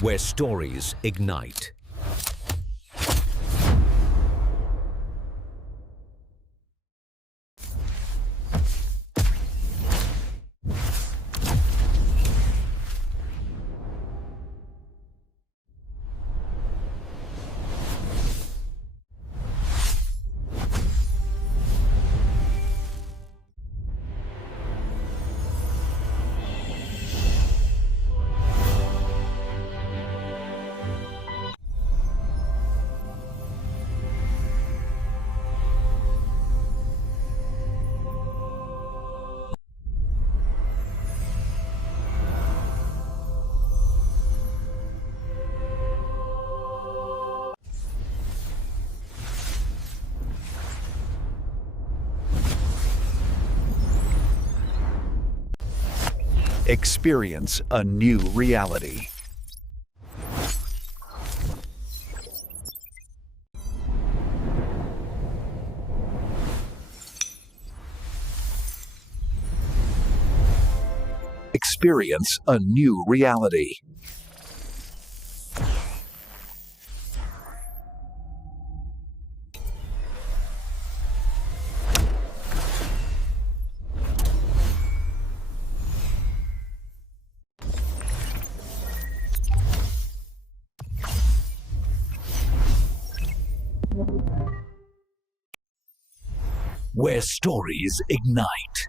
where stories ignite. Experience a new reality. Experience a new reality. Where stories ignite.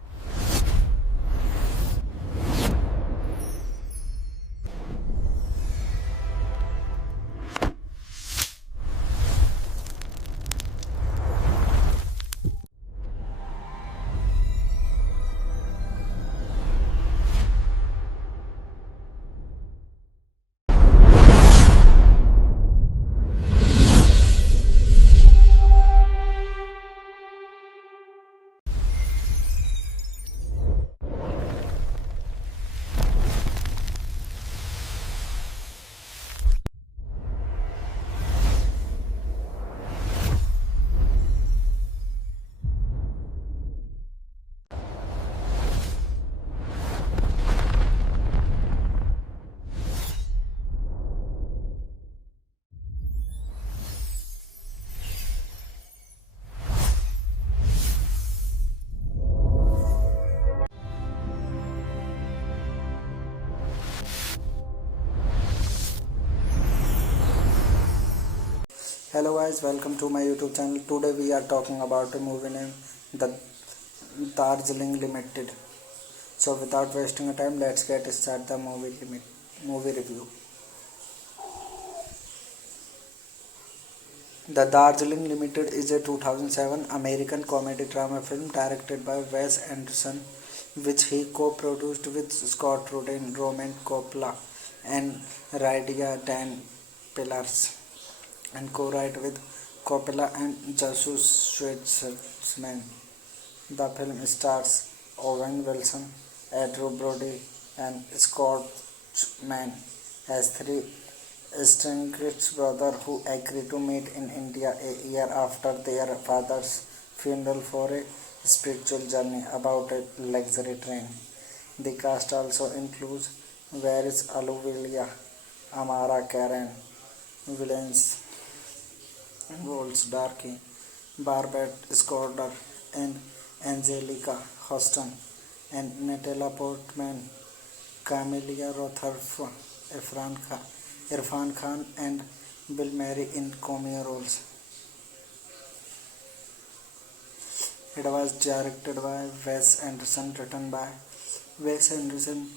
Hello guys, welcome to my YouTube channel. Today we are talking about a movie named The Darjeeling Limited. So without wasting time, let's get start the movie review. The Darjeeling Limited is a 2007 American comedy drama film directed by Wes Anderson, which he co-produced with Scott Rudin, Roman Coppola, and Radia Dan Pillars, and co-write with Coppola and Jesus Schwartzman. The film stars Owen Wilson, Andrew Brody, and Scott Mann as three estranged brothers who agree to meet in India a year after their father's funeral for a spiritual journey about a luxury train. The cast also includes Varys Ahluwalia, Amara Karen, Williams Waltz Darky, Barbette Scorder, and Angelica Houston, and Natalie Portman, Camelia Rothorf, Irfan Khan, and Bill Murray in cameo roles. It was directed by Wes Anderson, written by Wes Anderson,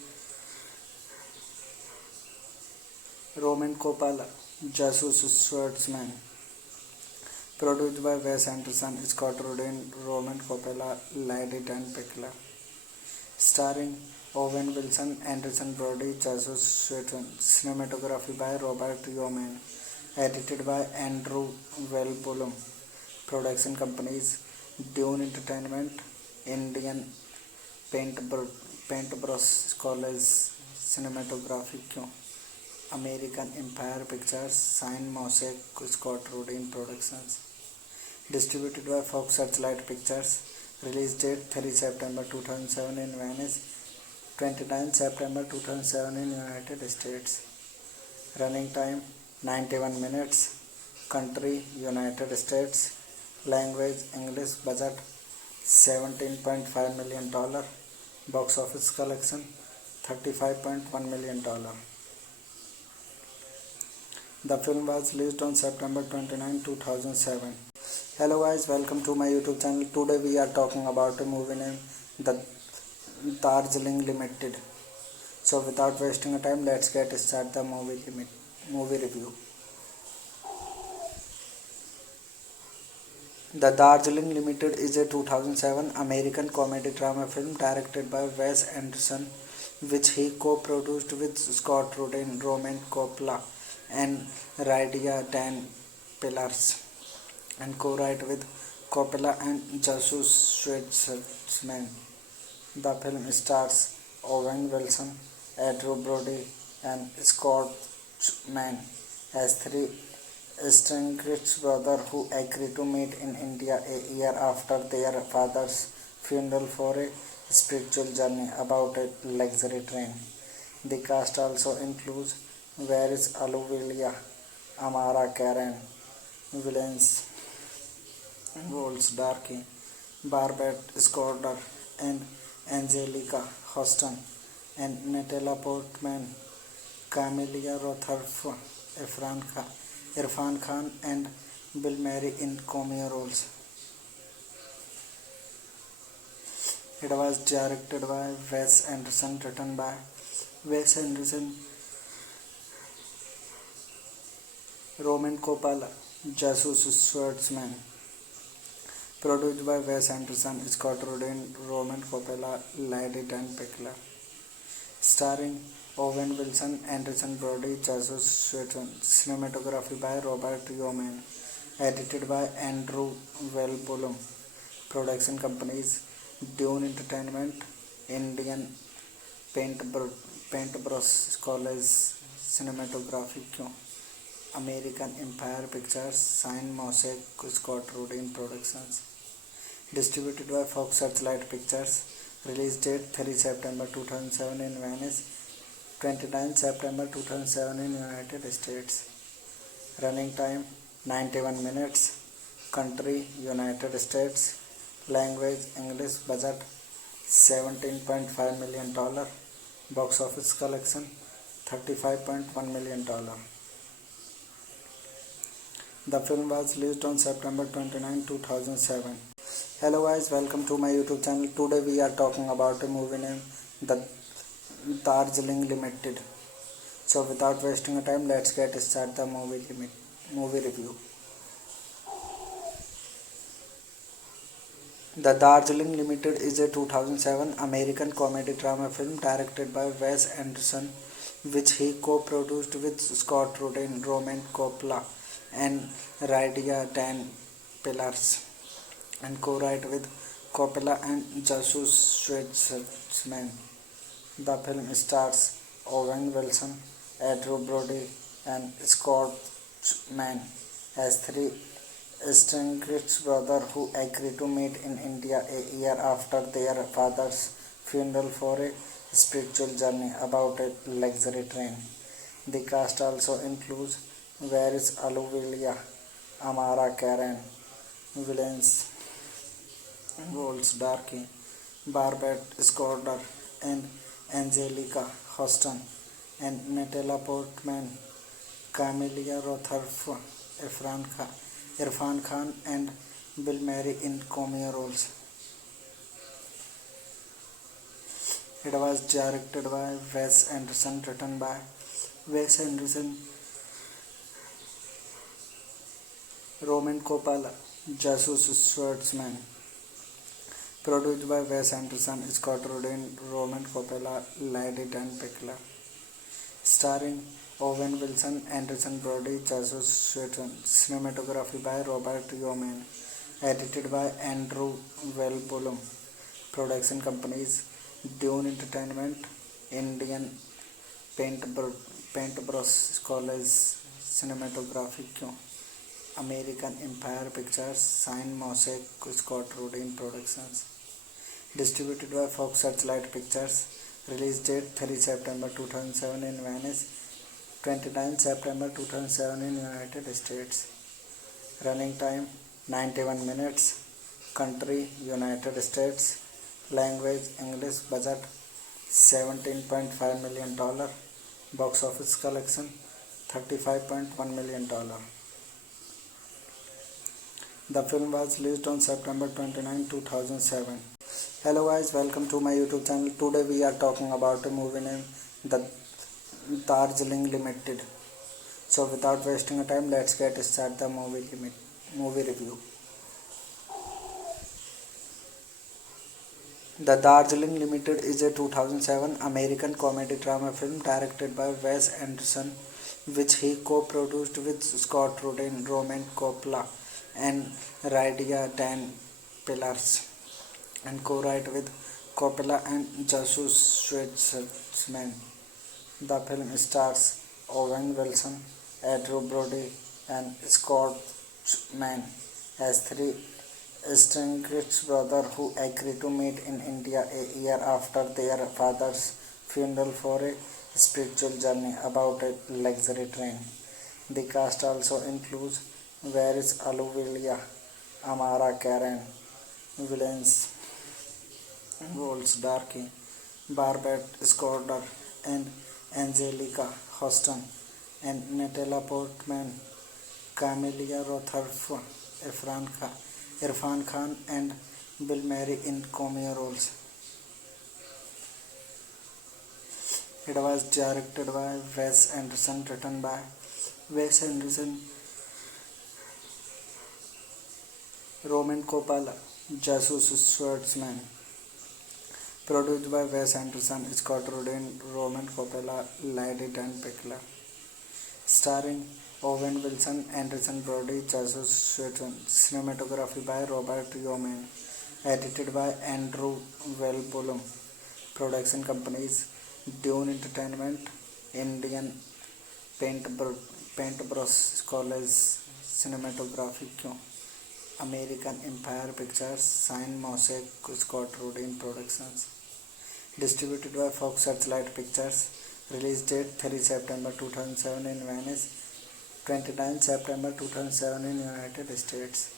Roman Coppola, Jesus Schwartzman. Produced by Wes Anderson, Scott Rudin, Roman Coppola, Lady Dan Pickler. Starring Owen Wilson, Anderson Brody, Jesus Schwartzman. Cinematography by Robert Yeoman. Edited by Andrew Wellbulum. Production companies Dune Entertainment, Indian Paintbrush College Cinematography, American Empire Pictures, Sign Mosaic, Scott Rudin Productions. Distributed by Fox Searchlight Pictures. Release date 3 September 2007 in Venice, 29 September 2007 in United States. Running time 91 minutes. Country United States. Language English. Budget $17.5 million. Box office collection $35.1 million. The film was released on September 29, 2007. Hello guys, welcome to my YouTube channel. Today we are talking about a movie named The Darjeeling Limited. So without wasting time, let's get start the movie review. The Darjeeling Limited is a 2007 American comedy drama film directed by Wes Anderson, which he co-produced with Scott Rudin, Roman Coppola, and Rydia Dan Pillars, and co-write with Coppola and Jesus Schwartzman. The film stars Owen Wilson, Andrew Brody, and Scott Mann as three estranged brothers who agree to meet in India a year after their father's funeral for a spiritual journey about a luxury train. The cast also includes Varys Ahluwalia, Amara Karen, Williams Darky, Barbet Schroeder, and Angelica Houston, and Natalie Portman, Camelia Rothorf, Irfan Khan, and Bill Murray in cameo roles. It was directed by Wes Anderson, written by Wes Anderson, Roman Coppola, Jesus Schwartzman. Produced by Wes Anderson, Scott Rudin, Roman Coppola, Lady Dan Pickler. Starring Owen Wilson, Anderson Brody, Jesus Schwartzman. Cinematography by Robert Yeoman. Edited by Andrew Wellbulum. Production companies Dune Entertainment, Indian Paintbrush College Cinematography, American Empire Pictures, Sign Mosaic, Scott Rudin Productions. Distributed by Fox Searchlight Pictures. Release date 3 September 2007 in Venice, 29 September 2007 in United States. Running time 91 minutes. Country United States. Language English. Budget $17.5 million. Box office collection $35.1 million. The film was released on September 29, 2007. Hello guys, welcome to my YouTube channel. Today we are talking about a movie named The Darjeeling Limited. So without wasting time, let's get start the movie review. The Darjeeling Limited is a 2007 American comedy drama film directed by Wes Anderson, which he co-produced with Scott Rudin, Roman Coppola, and Rydia Dan Pillars, and co-write with Coppola and Jesus Schwartzman. The film stars Owen Wilson, Andrew Brody, and Scott Mann as three estranged brothers who agree to meet in India a year after their father's funeral for a spiritual journey about a luxury train. The cast also includes Varys Ahluwalia, Amara Karen, Williams Darky, Barbet Schroeder, and Angelica Houston, and Natalie Portman, Camelia Rothorf, Irfan Khan, and Bill Murray in cameo roles. It was directed by Wes Anderson, written by Wes Anderson, Roman Coppola, Jesus Schwartzman. Produced by Wes Anderson, Scott Rudin, Roman Coppola, Lady Dan Pickler. Starring Owen Wilson, Anderson Brody, Jesus Schwartzman. Cinematography by Robert Yeoman. Edited by Andrew Wellbulum. Production companies Dune Entertainment, Indian Paintbrush College Cinematography, American Empire Pictures, Sign Mosaic, Scott Rudin Productions. Distributed by Fox Searchlight Pictures. Release date 3 September 2007 in Venice, 29 September 2007 in United States. Running time 91 minutes. Country United States. Language English. Budget $17.5 million. Box office collection $35.1 million. The film was released on September 29, 2007. Hello guys, welcome to my YouTube channel. Today we are talking about a movie named The Darjeeling Limited. So without wasting a time, let's get start the movie review. The Darjeeling Limited is a 2007 American comedy drama film directed by Wes Anderson, which he co-produced with Scott Rudin, Roman Coppola, and Radia Dan Pillars, and co-write with Coppola and Jesus Schwartzman. The film stars Owen Wilson, Andrew Brody, and Scott Mann as three estranged brothers who agree to meet in India a year after their father's funeral for a spiritual journey about a luxury train. The cast also includes Varys Ahluwalia, Amara Karen, Williams Walls Darky, Barbet Scorder, and Angelica Houston, and Natalie Portman, Camelia Rothorf, Irfan Khan, and Bill Murray in cameo roles. It was directed by Wes Anderson, written by Wes Anderson, Roman Coppola, Jesus Schwartzman. Produced by Wes Anderson, Scott Rudin, Roman Coppola, Lady Dan Pickler. Starring Owen Wilson, Anderson Brody, Jesus Schwartzman. Cinematography by Robert Yeoman. Edited by Andrew Wellbulum. Production companies Dune Entertainment, Indian Paintbrush College Cinematography, American Empire Pictures, Sign Mosaic, Scott Rudin Productions. Distributed by Fox Searchlight Pictures. Release date 3 September 2007 in Venice, 29 September 2007 in United States.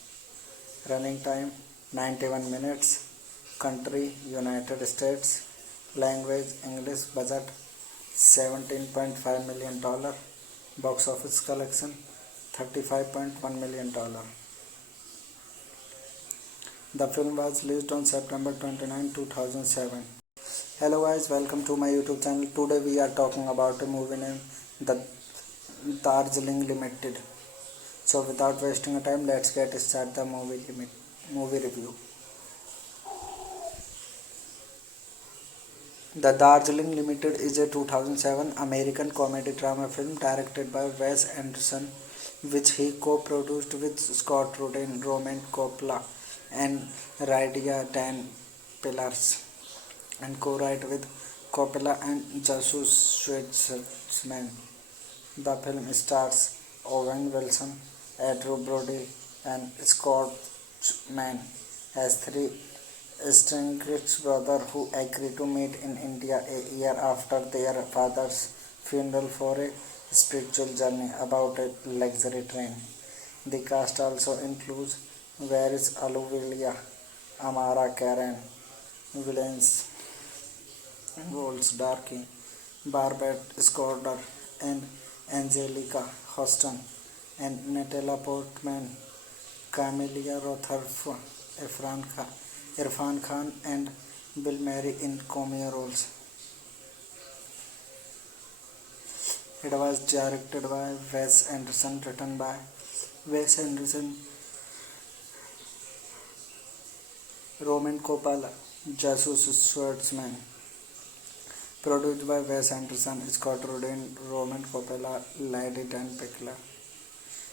Running time 91 minutes. Country United States. Language English. Budget $17.5 million. Box office collection $35.1 million. The film was released on September 29, 2007. Hello guys, welcome to my YouTube channel. Today we are talking about a movie named The Darjeeling Limited. So without wasting a time, let's get start the movie review. The Darjeeling Limited is a 2007 American comedy drama film directed by Wes Anderson, which he co-produced with Scott Rudin, Roman Coppola, and Radia Dan Pillars, and co-write with Coppola and Jesus Schwartzman. The film stars Owen Wilson, Andrew Brody, and Scott Mann as three estranged brothers who agree to meet in India a year after their father's funeral for a spiritual journey about a luxury train. The cast also includes Varys Ahluwalia, Amara Karen, Williams Walls Darky, Barbet Scorder, and Angelica Houston, and Natalie Portman, Camelia Rothorf, Irfan Khan, and Bill Murray in cameo roles. It was directed by Wes Anderson, written by Wes Anderson, Roman Coppola, Jesus Schwartzman. Produced by Wes Anderson, Scott Rudin, Roman Coppola, Lady Dan Pickler.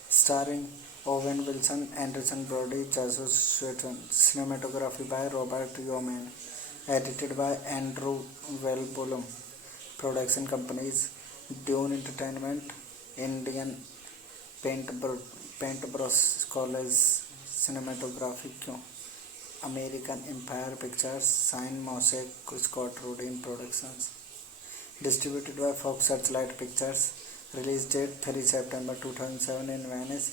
Starring Owen Wilson, Anderson Brody, Jesus Schwartzman. Cinematography by Robert Yeoman. Edited by Andrew Wellbulum. Production companies Dune Entertainment, Indian Paintbrush College Cinematography, American Empire Pictures, Sign Mosaic, Scott Rudin Productions. Distributed by Fox Searchlight Pictures. Release date 3 September 2007 in Venice,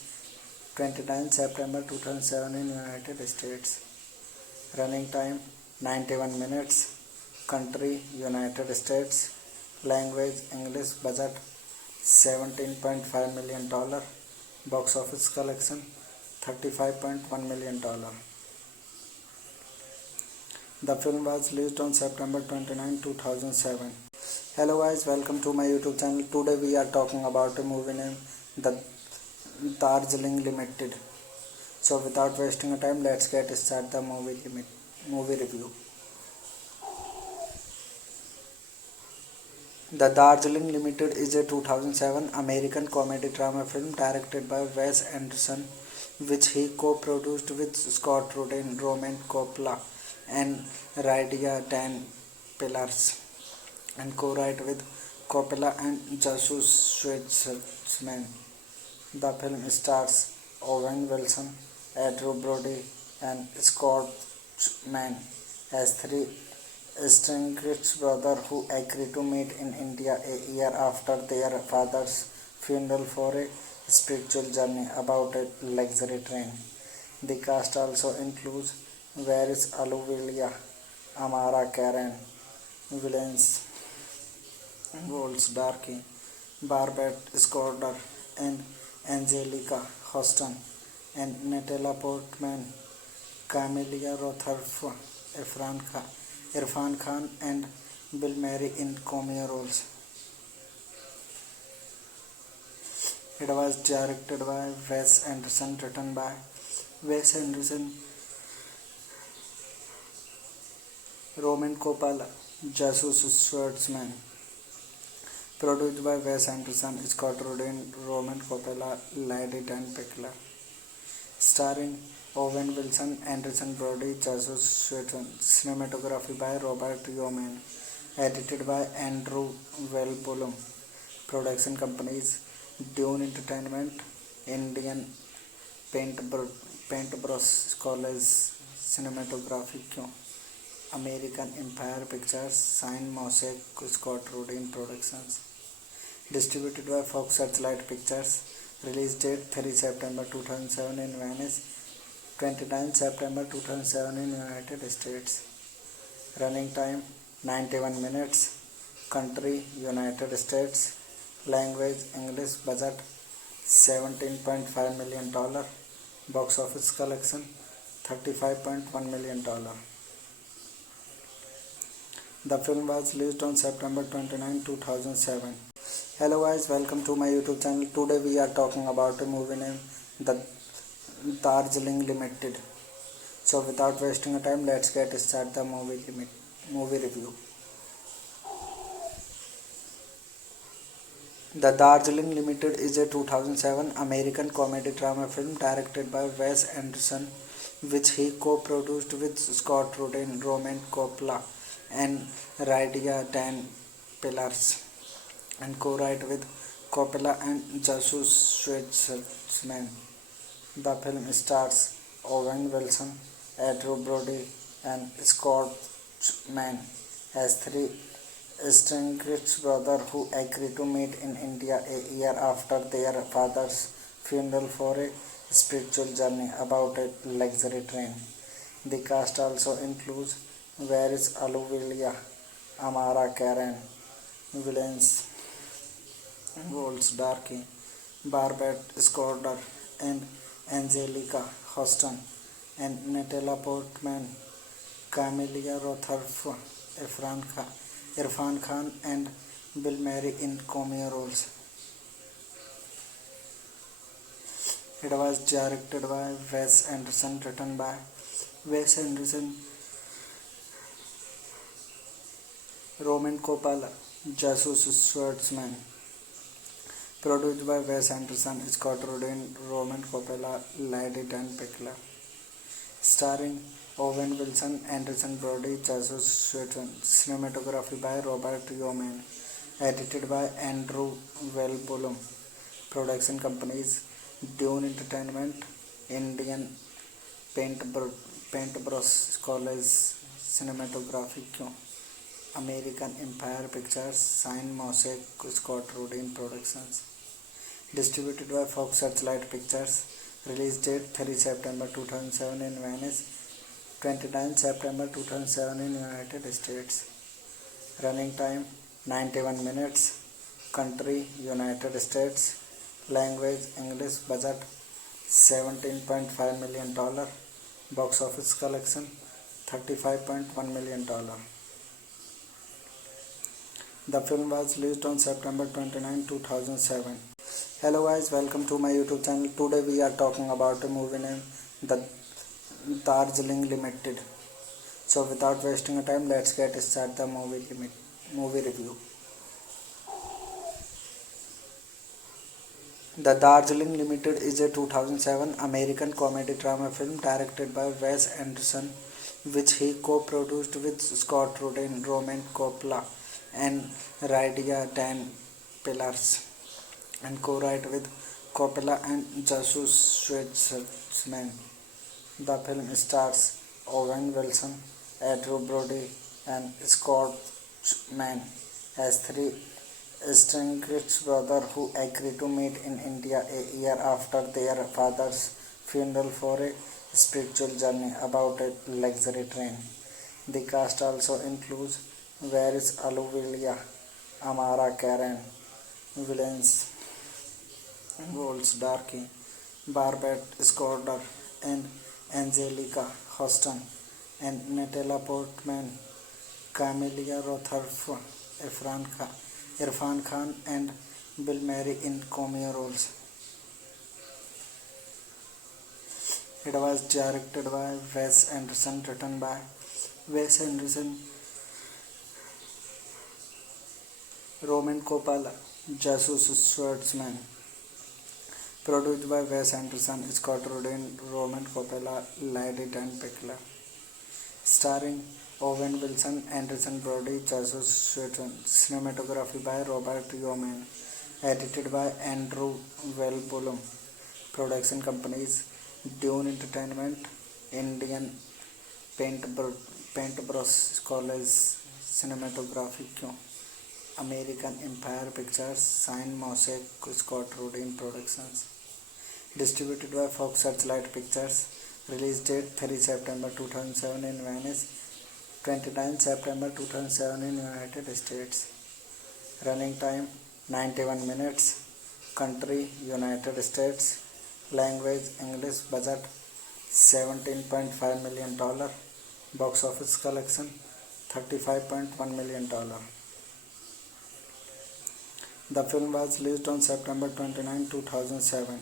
29 September 2007 in United States. Running time 91 minutes. Country United States. Language English. Budget $17.5 million. Box office collection $35.1 million. The film was released on September 29, 2007. Hello guys, welcome to my YouTube channel. Today we are talking about a movie named The Darjeeling Limited. So without wasting time, let's get started the movie review. The Darjeeling Limited is a 2007 American comedy drama film directed by Wes Anderson, which he co-produced with Scott Rudin, Roman Coppola, and Radia Dan Pillars, and co-write with Coppola and Jesus Schwartzman. The film stars Owen Wilson, Andrew Brody, and Scott Mann as three estranged brothers who agree to meet in India a year after their father's funeral for a spiritual journey about a luxury train. The cast also includes Varys Ahluwalia, Amara Karen, Williams Goldsdarky, Barbet Schroeder, and Angelica Houston, and Natalie Portman, Camelia Rotherf, Irfan Khan, and Bill Murray in cameo roles. It was directed by Wes Anderson, written by Wes Anderson, Roman Coppola, Jesus Schwartzman. Produced by Wes Anderson, Scott Rudin, Roman Coppola, Lady Dan Pickler. Starring Owen Wilson, Anderson Brody, Jesus Schwartzman. Cinematography by Robert Yeoman. Edited by Andrew Wellbulum. Production companies Dune Entertainment, Indian Paintbrush College Cinematography, American Empire Pictures, Sign Mosaic, Scott Rudin Productions. Distributed by Fox Searchlight Pictures. Release date 3 September 2007 in Venice, 29 September 2007 in United States. Running time 91 minutes. Country United States. Language English. Budget $17.5 million. Box office collection $35.1 million. The film was released on September 29, 2007. Hello guys, welcome to my YouTube channel. Today we are talking about a movie named The Darjeeling Limited. So without wasting time, let's get started the movie review. The Darjeeling Limited is a 2007 American comedy drama film directed by Wes Anderson, which he co-produced with Scott Rudin, Roman Coppola, and Radia Dan Pillars, and co-write with Coppola and Jesus Schwartzman. The film stars Owen Wilson, Andrew Brody, and Scott Mann as three estranged brothers who agree to meet in India a year after their father's funeral for a spiritual journey about a luxury train. The cast also includes Varys Ahluwalia, Amara Karen, Williams Goldsdarky, Barbet Schroeder, and Angelica Houston, and Natalie Portman, Camelia Rotherf, Irfan Khan, and Bill Murray in cameo roles. It was directed by Wes Anderson, written by Wes Anderson, Roman Coppola, Jesus Schwartzman. Produced by Wes Anderson, Scott Rudin, Roman Coppola, Lady Dan Pickler. Starring Owen Wilson, Anderson Brody, Jesus Schwartzman. Cinematography by Robert Yeoman. Edited by Andrew Wellbulum. Production companies Dune Entertainment, Indian Paintbrush College Cinematography, American Empire Pictures, Sign Mosaic, Scott Rudin Productions. Distributed by Fox Searchlight Pictures. Release date 3 September 2007 in Venice, 29 September 2007 in United States. Running time 91 minutes. Country United States. Language English. Budget $17.5 million. Box office collection $35.1 million. The film was released on September 29, 2007. Hello guys, welcome to my YouTube channel. Today we are talking about a movie named The Darjeeling Limited. So without wasting time, let's get start the movie review. The Darjeeling Limited is a 2007 American comedy drama film directed by Wes Anderson, which he co-produced with Scott Rudin, Roman Coppola, and Radia Dan Pillars, and co-write with Coppola and Jesus Schwartzman. The film stars Owen Wilson, Andrew Brody, and Scott Mann as three estranged brothers who agree to meet in India a year after their father's funeral for a spiritual journey about a luxury train. The cast also includes Varys Ahluwalia, Amara Karen, Williams Walls Darky, Barbet Scorder, and Angelica Houston, and Natalie Portman, Camelia Rothorf, Irfan Khan, and Bill Murray in cameo roles. It was directed by Wes Anderson, written by Wes Anderson, Roman Coppola, Jesus Schwartzman. Produced by Wes Anderson, Scott Rudin, Roman Coppola, Lady Dan Pickler. Starring Owen Wilson, Anderson Brody, Jesus Schwartzman. Cinematography by Robert Yeoman. Edited by Andrew Wellbulum. Production companies Dune Entertainment, Indian Paintbrush College Cinematography, American Empire Pictures, Sign Mosaic, Scott Rudin Productions. Distributed by Fox Searchlight Pictures. Release date 3 September 2007 in Venice, 29 September 2007 in United States. Running time 91 minutes. Country United States. Language English. Budget $17.5 million. Box office collection $35.1 million. The film was released on September 29, 2007.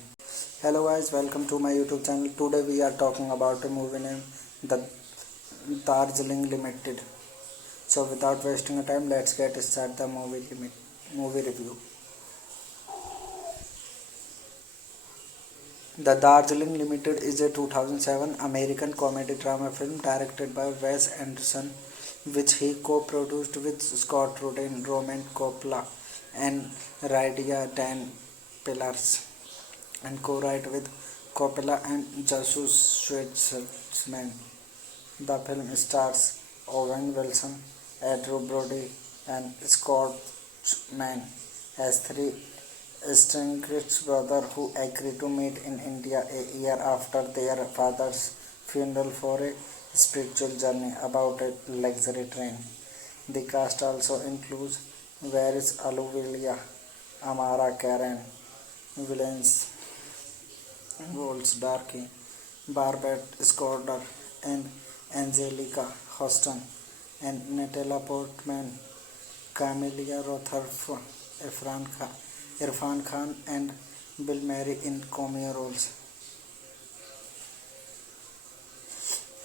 Hello guys, welcome to my YouTube channel. Today we are talking about a movie named The Darjeeling Limited. So without wasting time, let's get start the movie review. The Darjeeling Limited is a 2007 American comedy drama film directed by Wes Anderson, which he co-produced with Scott Rudin, Roman Coppola, and Radia Dan Pillars, and co-write with Coppola and Jesus Schwartzman. The film stars Owen Wilson, Andrew Brody, and Scott Mann as three estranged brothers who agree to meet in India a year after their father's funeral for a spiritual journey about a luxury train. The cast also includes Varys Ahluwalia, Amara Karen, Williams Walls Darky, Barbet Scorder, and Angelica Houston, and Natalie Portman, Camelia Rothorf, Irfan Khan, and Bill Murray in cameo roles.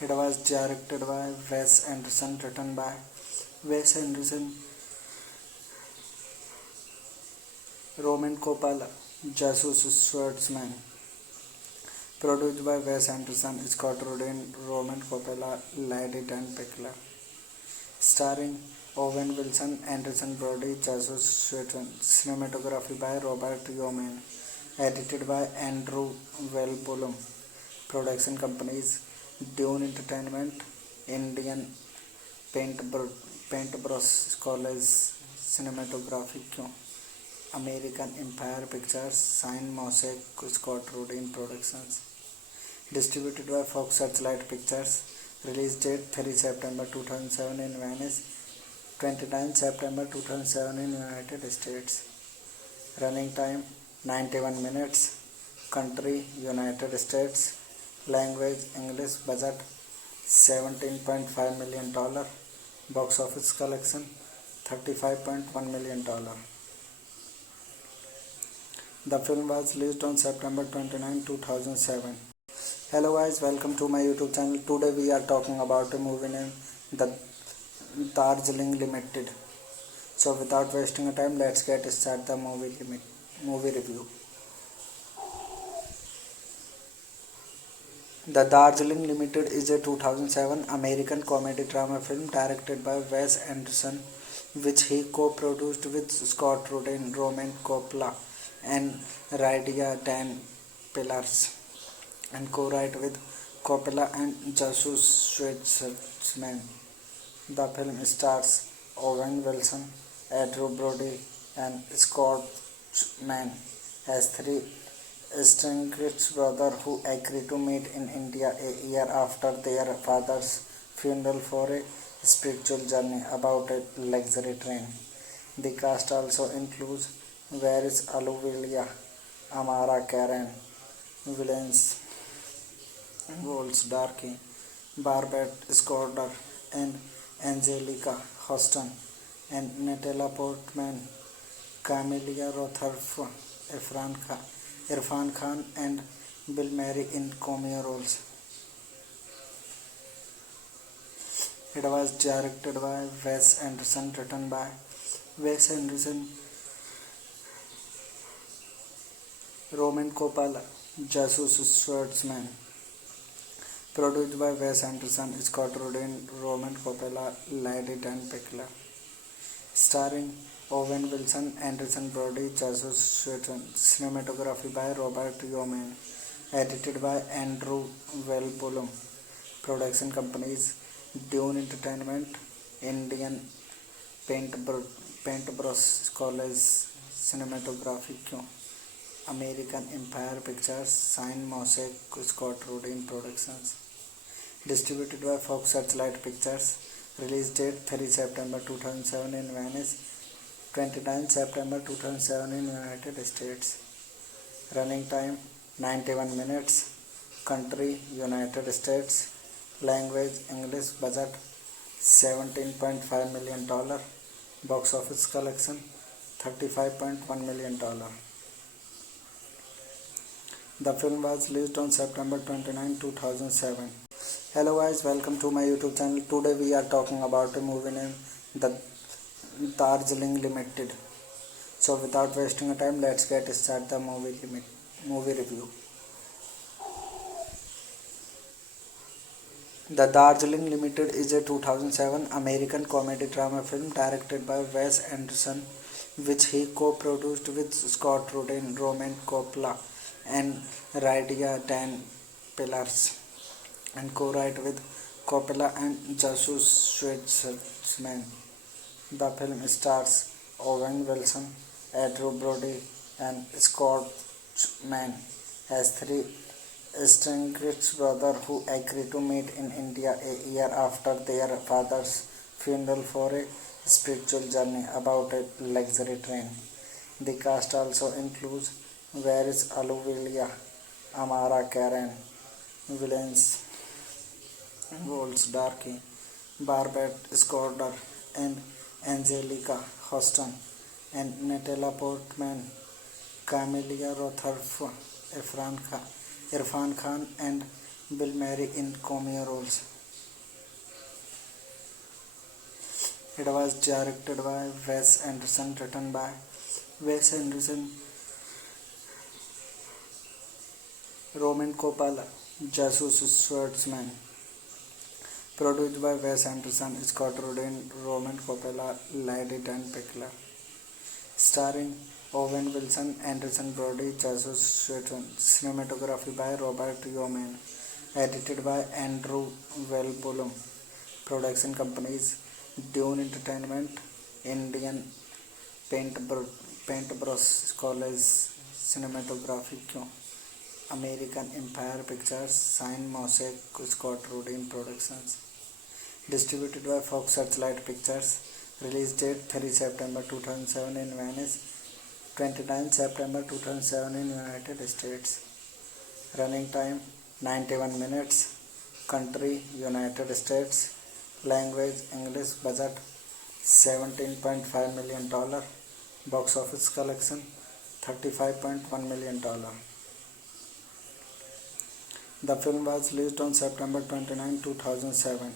It was directed by Wes Anderson, written by Wes Anderson, Roman Coppola, Jesus Schwartzman. Produced by Wes Anderson, Scott Rudin, Roman Coppola, Lady Dan Pickler. Starring Owen Wilson, Anderson Brody, Jesus Schwartzman. Cinematography by Robert Yeoman. Edited by Andrew Wellbulum. Production companies Dune Entertainment, Indian Paintbrush College Cinematography, American Empire Pictures, signed Mosaic, Scott Rudin Productions. Distributed by Fox Searchlight Pictures. Release date 3 September 2007 in Venice, 29 September 2007 in United States. Running time 91 minutes. Country United States. Language English. Budget $17.5 million. Box office collection $35.1 million. The film was released on September 29, 2007. Hello guys, welcome to my YouTube channel. Today we are talking about a movie named The Darjeeling Limited. So without wasting time, let's get start the movie review. The Darjeeling Limited is a 2007 American comedy drama film directed by Wes Anderson, which he co-produced with Scott Rudin, Roman Coppola, and Radia Dan Pillars, and co-write with Coppola and Jesus Schwartzman. The film stars Owen Wilson, Andrew Brody, and Scott Mann as three estranged brothers who agree to meet in India a year after their father's funeral for a spiritual journey about a luxury train. The cast also includes Varys Ahluwalia, Amara Karen, Williams Goldsdarky, Barbet Scorder, and Angelica Houston, and Natalie Portman, Camelia Rothorf, Irfan Khan, and Bill Murray in cameo roles. It was directed by Wes Anderson, written by Wes Anderson, Roman Coppola, Jesus Schwartzman. Produced by Wes Anderson, Scott Rudin, Roman Coppola, Lady Dan Pickler. Starring Owen Wilson, Anderson Brody, Jesus Schwartzman. Cinematography by Robert Yeoman. Edited by Andrew Wellbulum. Production companies Dune Entertainment, Indian Paintbrush College Cinematography, American Empire Pictures, signed Mosaic, Scott Rudin Productions. Distributed by Fox Searchlight Pictures. Release date 3 September 2007 in Venice, 29 September 2007 in United States. Running time 91 minutes. Country United States. Language English. Budget $17.5 million. Box office collection $35.1 million. The film was released on September 29, 2007. Hello guys, welcome to my YouTube channel. Today we are talking about a movie named The Darjeeling Limited. So without wasting time, let's get start the movie review. The Darjeeling Limited is a 2007 American comedy drama film directed by Wes Anderson, which he co-produced with Scott Rudin, Roman Coppola, and Radia Dan Pillars, and co-write with Coppola and Jesus Schwartzman. The film stars Owen Wilson, Andrew Brody, and Scott Mann as three estranged brothers who agree to meet in India a year after their father's funeral for a spiritual journey about a luxury train. The cast also includes Varys Ahluwalia, Amara Karen, Williams Goldsdarky, Barbet Scorder, and Angelica Houston, and Natalie Portman, Camelia Rothorf, Irfan Khan, and Bill Murray in cameo roles. It was directed by Wes Anderson, written by Wes Anderson, Roman Coppola, Jesus Schwartzman. Produced by Wes Anderson, Scott Rudin, Roman Coppola, Lady Dan Pickler. Starring Owen Wilson, Anderson Brody, Jesus Schwartzman. Cinematography by Robert Yeoman. Edited by Andrew Wellbulum. Production companies Dune Entertainment, Indian paintbrush कॉलेज सिनेमेटोग्राफी क्यों American Empire pictures साइन मोसेक Scott Rudin productions distributed by Fox Searchlight Pictures. Release date 3 September 2007 in Venice, 29 September 2007 in United States. Running time 91 minutes. Country United States. Language English. Budget $17.5 million. Box office collection $35.1 million. The film was released on September 29, 2007.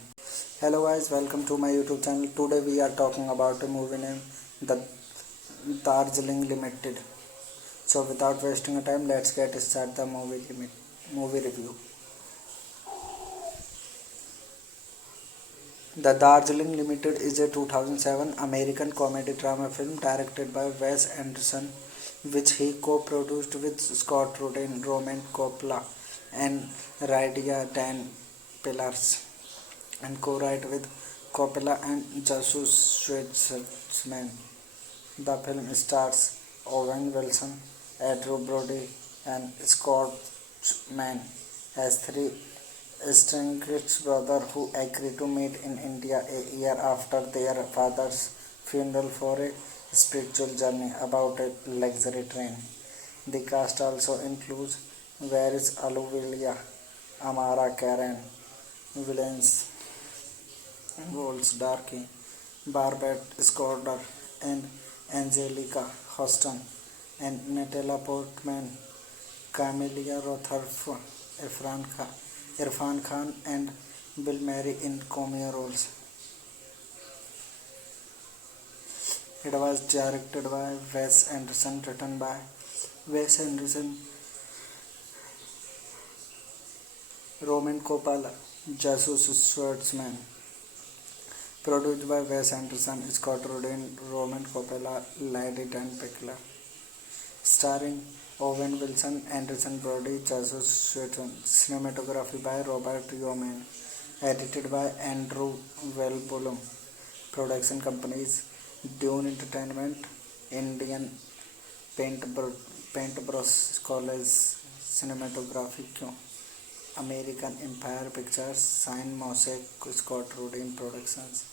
Hello guys, welcome to my YouTube channel. Today we are talking about a movie named The Darjeeling Limited. So without wasting time, let's get start the movie review. The Darjeeling Limited is a 2007 American comedy drama film directed by Wes Anderson, which he co-produced with Scott Rudin, Roman Coppola, and Rydia Dan Pillars, and co-write with Coppola and Jesus Schwartzman. The film stars Owen Wilson, Andrew Brody, and Scott Mann as three estranged brothers who agree to meet in India a year after their father's funeral for a spiritual journey about a luxury train. The cast also includes Varys Alluvia, Amara Karen, Williams Darky, Barbet Scorder, and Angelica Houston, and Natalie Portman, Camelia Rothorf, Irfan Khan, and Bill Murray in cameo roles. It was directed by Wes Anderson, written by Wes Anderson, Roman Coppola, Jesus Schwartzman. Produced by Wes Anderson, Scott Rudin, Roman Coppola, Lady Dan Pickler. Starring Owen Wilson, Anderson Brody, Jesus Schwartzman. Cinematography by Robert Yeoman. Edited by Andrew Wellbulum. Production companies Dune Entertainment, Indian Paintbrush College Cinematography क्यों American Empire Pictures Sign Mosaic Scott Rudin Productions.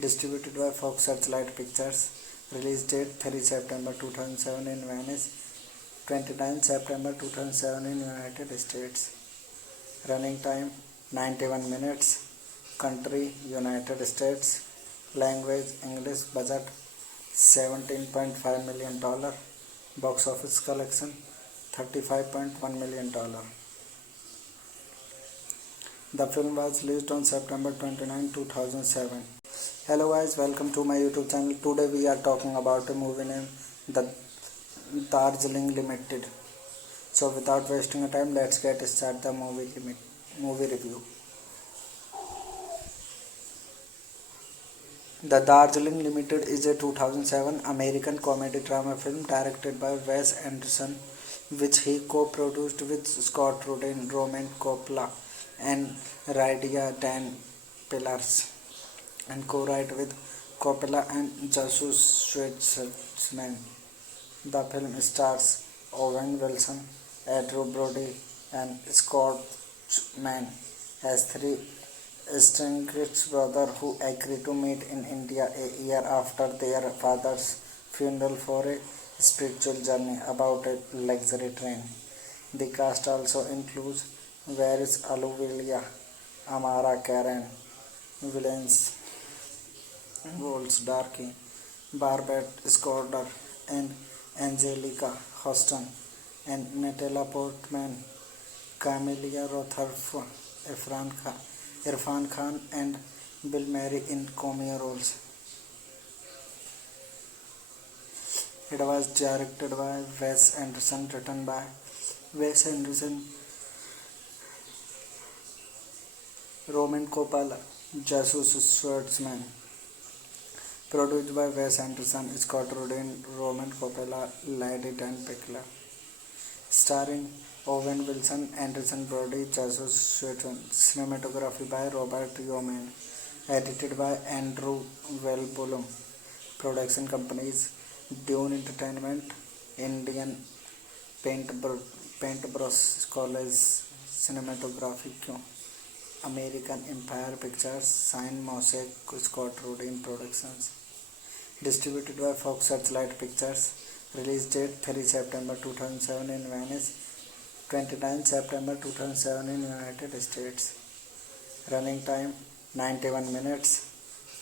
Distributed by Fox Searchlight Pictures. Release date 3 September 2007 in Venice, 29 September 2007 in United States. Running time 91 minutes. Country United States. Language English. Budget $17.5 million. Box office collection $35.1 million. The film was released on September 29, 2007. Hello guys, welcome to my YouTube channel. Today we are talking about a movie named The Darjeeling Limited. So without wasting time, let's get start the movie review. The Darjeeling Limited is a 2007 American comedy drama film directed by Wes Anderson, which he co-produced with Scott Rudin, Roman Coppola, and Rydia Dan Pillars, and co-write with Coppola and Jesus Schwartzman. The film stars Owen Wilson, Andrew Brody, and Scott Mann as three estranged brothers who agree to meet in India a year after their father's funeral for a spiritual journey about a luxury train. The cast also includes Varys Alluvia, Amara Karen, Williams Darky, Barbet Scorder, and Angelica Houston, and Natalie Portman, Camelia Rothorf, Irfan Khan, and Bill Murray in cameo roles. It was directed by Wes Anderson, written by Wes Anderson, Roman Coppola, Jesus Schwartzman. Produced by Wes Anderson, Scott Rudin, Roman Coppola, Lady Dan Pickler. Starring Owen Wilson, Anderson Brody, Jesus Schwartzman. Cinematography by Robert Yeoman. Edited by Andrew Wellbulum. Production companies Dune Entertainment, Indian Paintbrush College Cinematography क्यों American Empire Pictures Sign Mosaic Scott Rudin Productions distributed by Fox Searchlight Pictures release date 3 September 2007 in Venice 29 September 2007 in United States running time 91 minutes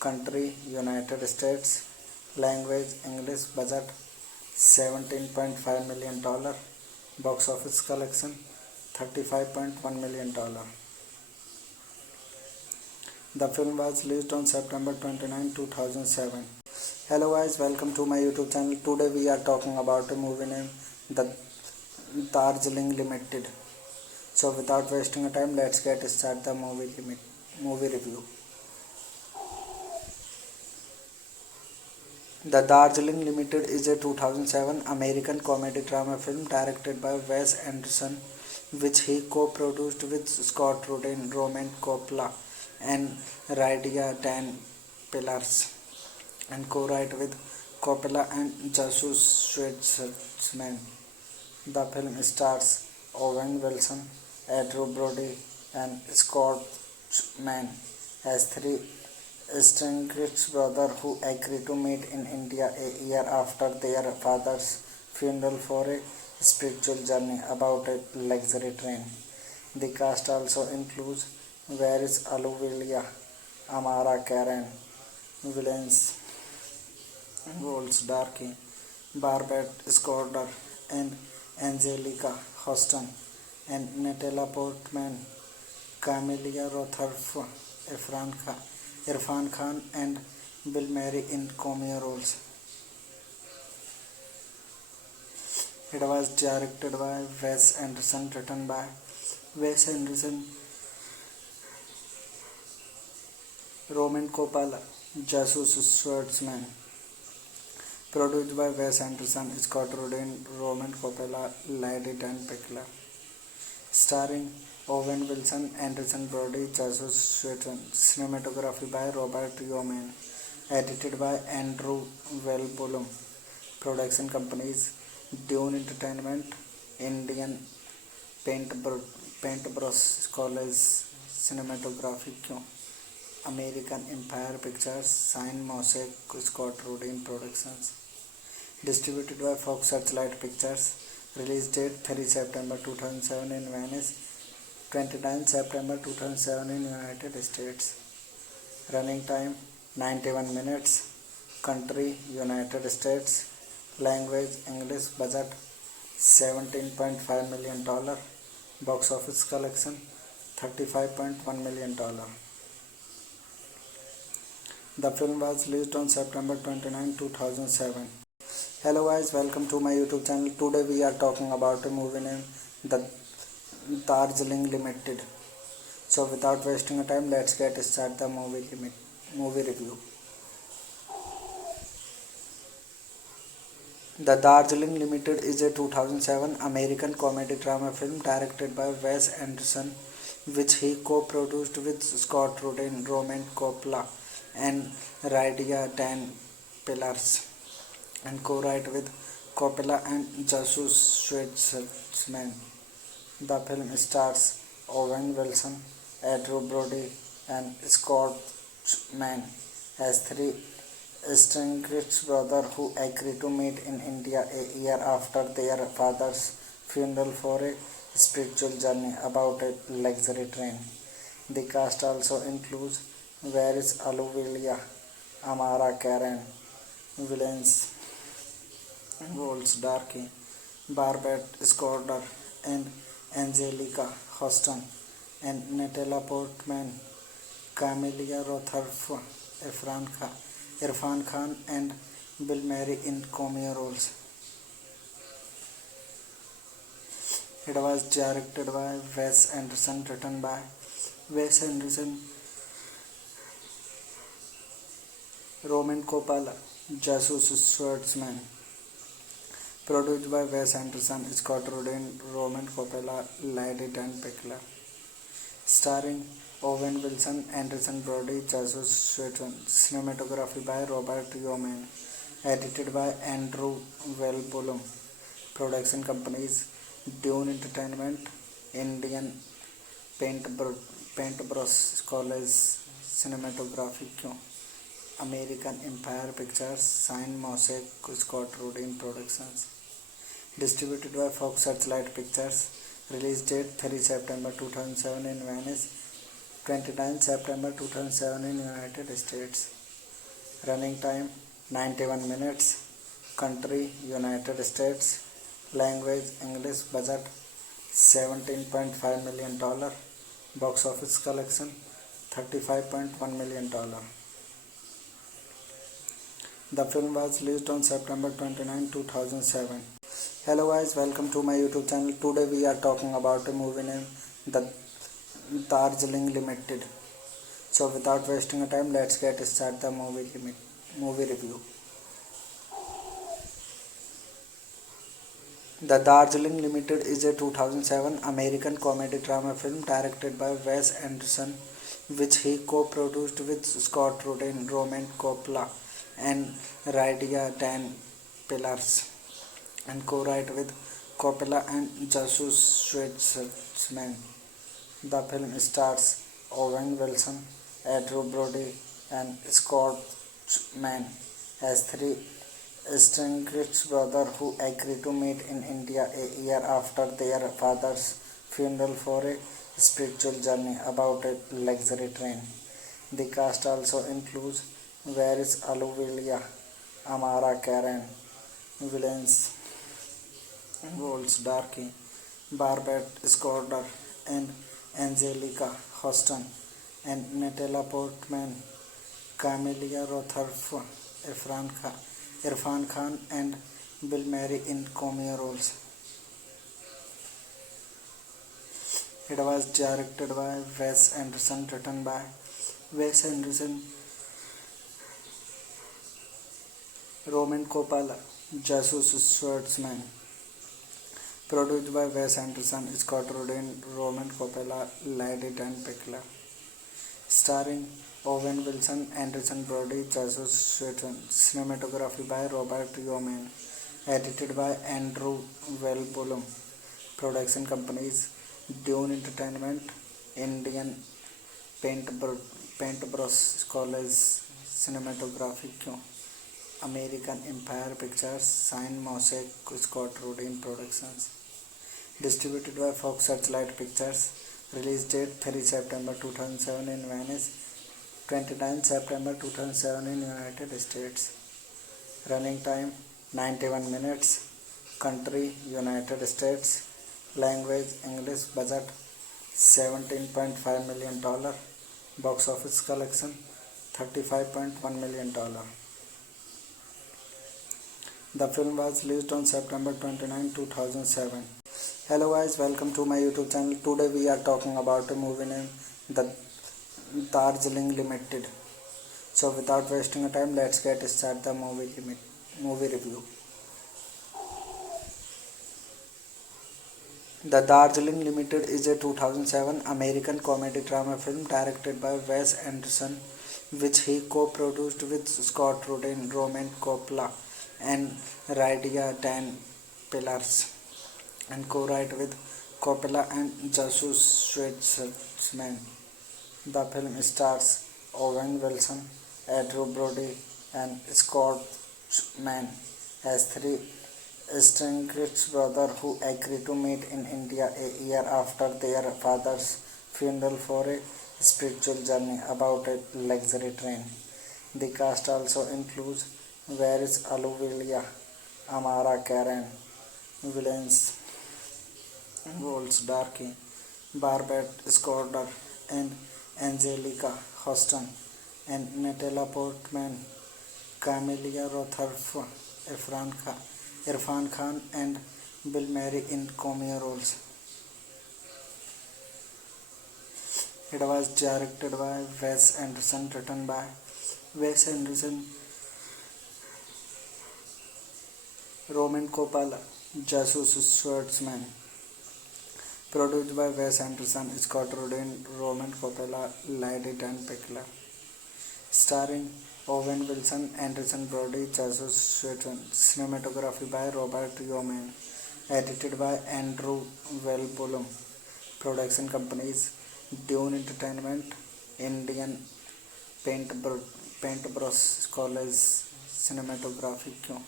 country United States language English budget $17.5 million box office collection $35.1 million. The film was released on September 29, 2007. Hello guys, welcome to my YouTube channel. Today we are talking about a movie named The Darjeeling Limited. So without wasting time, let's get start the movie review. The Darjeeling Limited is a 2007 American comedy drama film directed by Wes Anderson, which he co-produced with Scott Rudin, Roman Coppola, and Radia Dan Pillars, and co-write with Coppola and Jesus Schwartzman. The film stars Owen Wilson, Andrew Brody, and Scott Mann as three estranged brothers who agree to meet in India a year after their father's funeral for a spiritual journey about a luxury train. The cast also includes Varys Ahluwalia, Amara Karen, Villains, Golds Darky, Barbette Scorder, and Angelica Houston, and Natalie Portman, Camelia Rothorf, Irfan Khan, and Bill Murray in cameo roles. It was directed by Wes Anderson, written by Wes Anderson, Roman Coppola, Jesus Schwartzman. Produced by Wes Anderson, Scott Rudin, Roman Coppola, Lady Dan Pickler. Starring Owen Wilson, Anderson Brody, Jesus Schwartzman. Cinematography by Robert Yeoman. Edited by Andrew Wellbulum. Production companies Dune Entertainment, Indian Paintbrush College Cinematography क्यों American Empire Pictures Sign Mosaic Scott Rudin Productions distributed by Fox Searchlight Pictures release date 3 September 2007 in Venice 29 September 2007 in United States running time 91 minutes country United States language English budget $17.5 million box office collection $35.1 million. The film was released on September 29, 2007. Hello guys, welcome to my YouTube channel. Today we are talking about a movie named The Darjeeling Limited. So without wasting time, let's get start the movie review. The Darjeeling Limited is a 2007 American comedy drama film directed by Wes Anderson, which he co-produced with Scott Rudin, Roman Coppola, and Radia Dan Pillars, and co-write with Coppola and Jesus Schwartzman. The film stars Owen Wilson, Andrew Brody, and Scott Mann as three estranged brothers who agree to meet in India a year after their father's funeral for a spiritual journey about a luxury train. The cast also includes Varys Ahluwalia, Amara Karen, Villains, Golds Darky, Barbette Scorder, and Angelica Houston, and Natalie Portman, Camelia Rothorf, Irfan Khan, and Bill Murray in cameo roles. It was directed by Wes Anderson, written by Wes Anderson, Roman Coppola, Jesus Schwartzman. Produced by Wes Anderson, Scott Rudin, Roman Coppola, Lady Dan Pickler. Starring Owen Wilson, Anderson Brody, Jesus Schwartzman. Cinematography by Robert Yeoman. edited by Andrew Wellbulum. Production companies Dune Entertainment, Indian Paintbrush College Cinematography, American Empire Pictures, Sign Mosaic, Scott Rudin Productions. Distributed by Fox Searchlight Pictures. Release date 3 September 2007 in Venice, 29 September 2007 in United States. Running time 91 minutes. Country United States. Language English. Budget $17.5 million. Box office collection $35.1 million. The film was released on September 29, 2007. Hello guys, welcome to my YouTube channel. Today we are talking about a movie named The Darjeeling Limited. So without wasting time, let's get start the movie review. The Darjeeling Limited is a 2007 American comedy drama film directed by Wes Anderson, which he co-produced with Scott Rudin, Roman Coppola, and Rydia Dan Pillars, and co-write with Coppola and Jesus Schwartzman. The film stars Owen Wilson, Andrew Brody, and Scott Mann as three estranged brothers who agree to meet in India a year after their father's funeral for a spiritual journey about a luxury train. The cast also includes Varys Ahluwalia, Amara Karen, Williams Waltz Darky, Barbet Scorder, and Angelica Houston, and Natalie Portman, Camelia Rotherf, Irfan Khan, and Bill Murray in cameo roles. It was directed by Wes Anderson, written by Wes Anderson, Roman Coppola, Jesus Schwartzman. Produced by Wes Anderson, Scott Rudin, Roman Coppola, Lady Dan Pickler. Starring Owen Wilson, Anderson Brody, Jesus Schwartzman. Cinematography by Robert Yeoman. Edited by Andrew Wellbulum. Production companies Dune Entertainment, Indian Paintbrush College Cinematography, American Empire Pictures, Sign Mosaic, Scott Rudin Productions. Distributed by Fox Searchlight Pictures. Release date 3 September 2007 in Venice, 29 September 2007 in United States. Running time 91 minutes. Country United States. Language English. Budget $17.5 million. Box office collection $35.1 million. The film was released on September 29, 2007. Hello guys, welcome to my YouTube channel. Today we are talking about a movie named The Darjeeling Limited. So without wasting time, let's get start the movie review. The Darjeeling Limited is a 2007 American comedy drama film directed by Wes Anderson, which he co-produced with Scott Rudin, Roman Coppola, and Rydia Dan Pillars, and co-write with Coppola and Jesus Schwartzman. The film stars Owen Wilson, Andrew Brody, and Scott Mann as three estranged brothers who agree to meet in India a year after their father's funeral for a spiritual journey about a luxury train. The cast also includes Varys Ahluwalia, Amara Karen, Williams Waltz Darky, Barbet Scorder, and Angelica Houston, and Natalie Portman, Camelia Rotherf, Irfan Khan, and Bill Murray in cameo roles. It was directed by Wes Anderson, written by Wes Anderson, Roman Coppola, Jesus Schwartzman. Produced by Wes Anderson, Scott Rudin, Roman Coppola, Lady Dan Pickler. starring Owen Wilson, Anderson Brody, Jesus Sweaton, cinematography by Robert Yeoman, edited by Andrew Wellbulum, production companies Dune Entertainment, Indian Paintbrush College, cinematography क्यों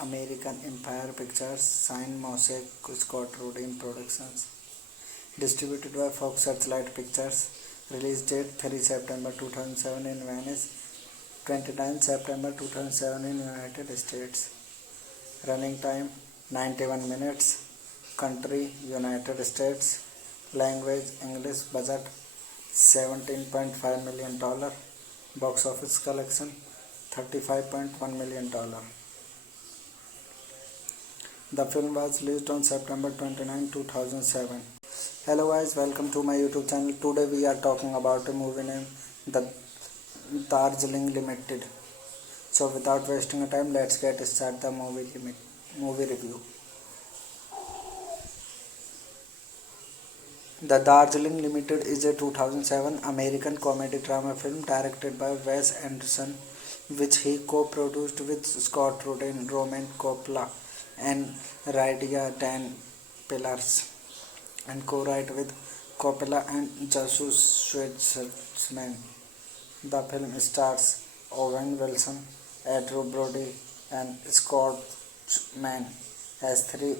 American Empire Pictures, Sign Mosaic, Scott Rudin Productions, distributed by Fox Searchlight Pictures, release date 3 September 2007 in Venice, 29 September 2007 in United States, running time 91 minutes, country United States, language English, budget $17.5 million, box office collection $35.1 million. The film was released on September 29, 2007. Hello guys, welcome to my YouTube channel. Today we are talking about a movie named The Darjeeling Limited. So without wasting time, let's get start the movie review. The Darjeeling Limited is a 2007 American comedy drama film directed by Wes Anderson, which he co-produced with Scott Rudin, Roman Coppola, and Radia Dan Pillars, and co-write with Coppola and Jesus Schwartzman. The film stars Owen Wilson, Andrew Brody, and Scott Mann as three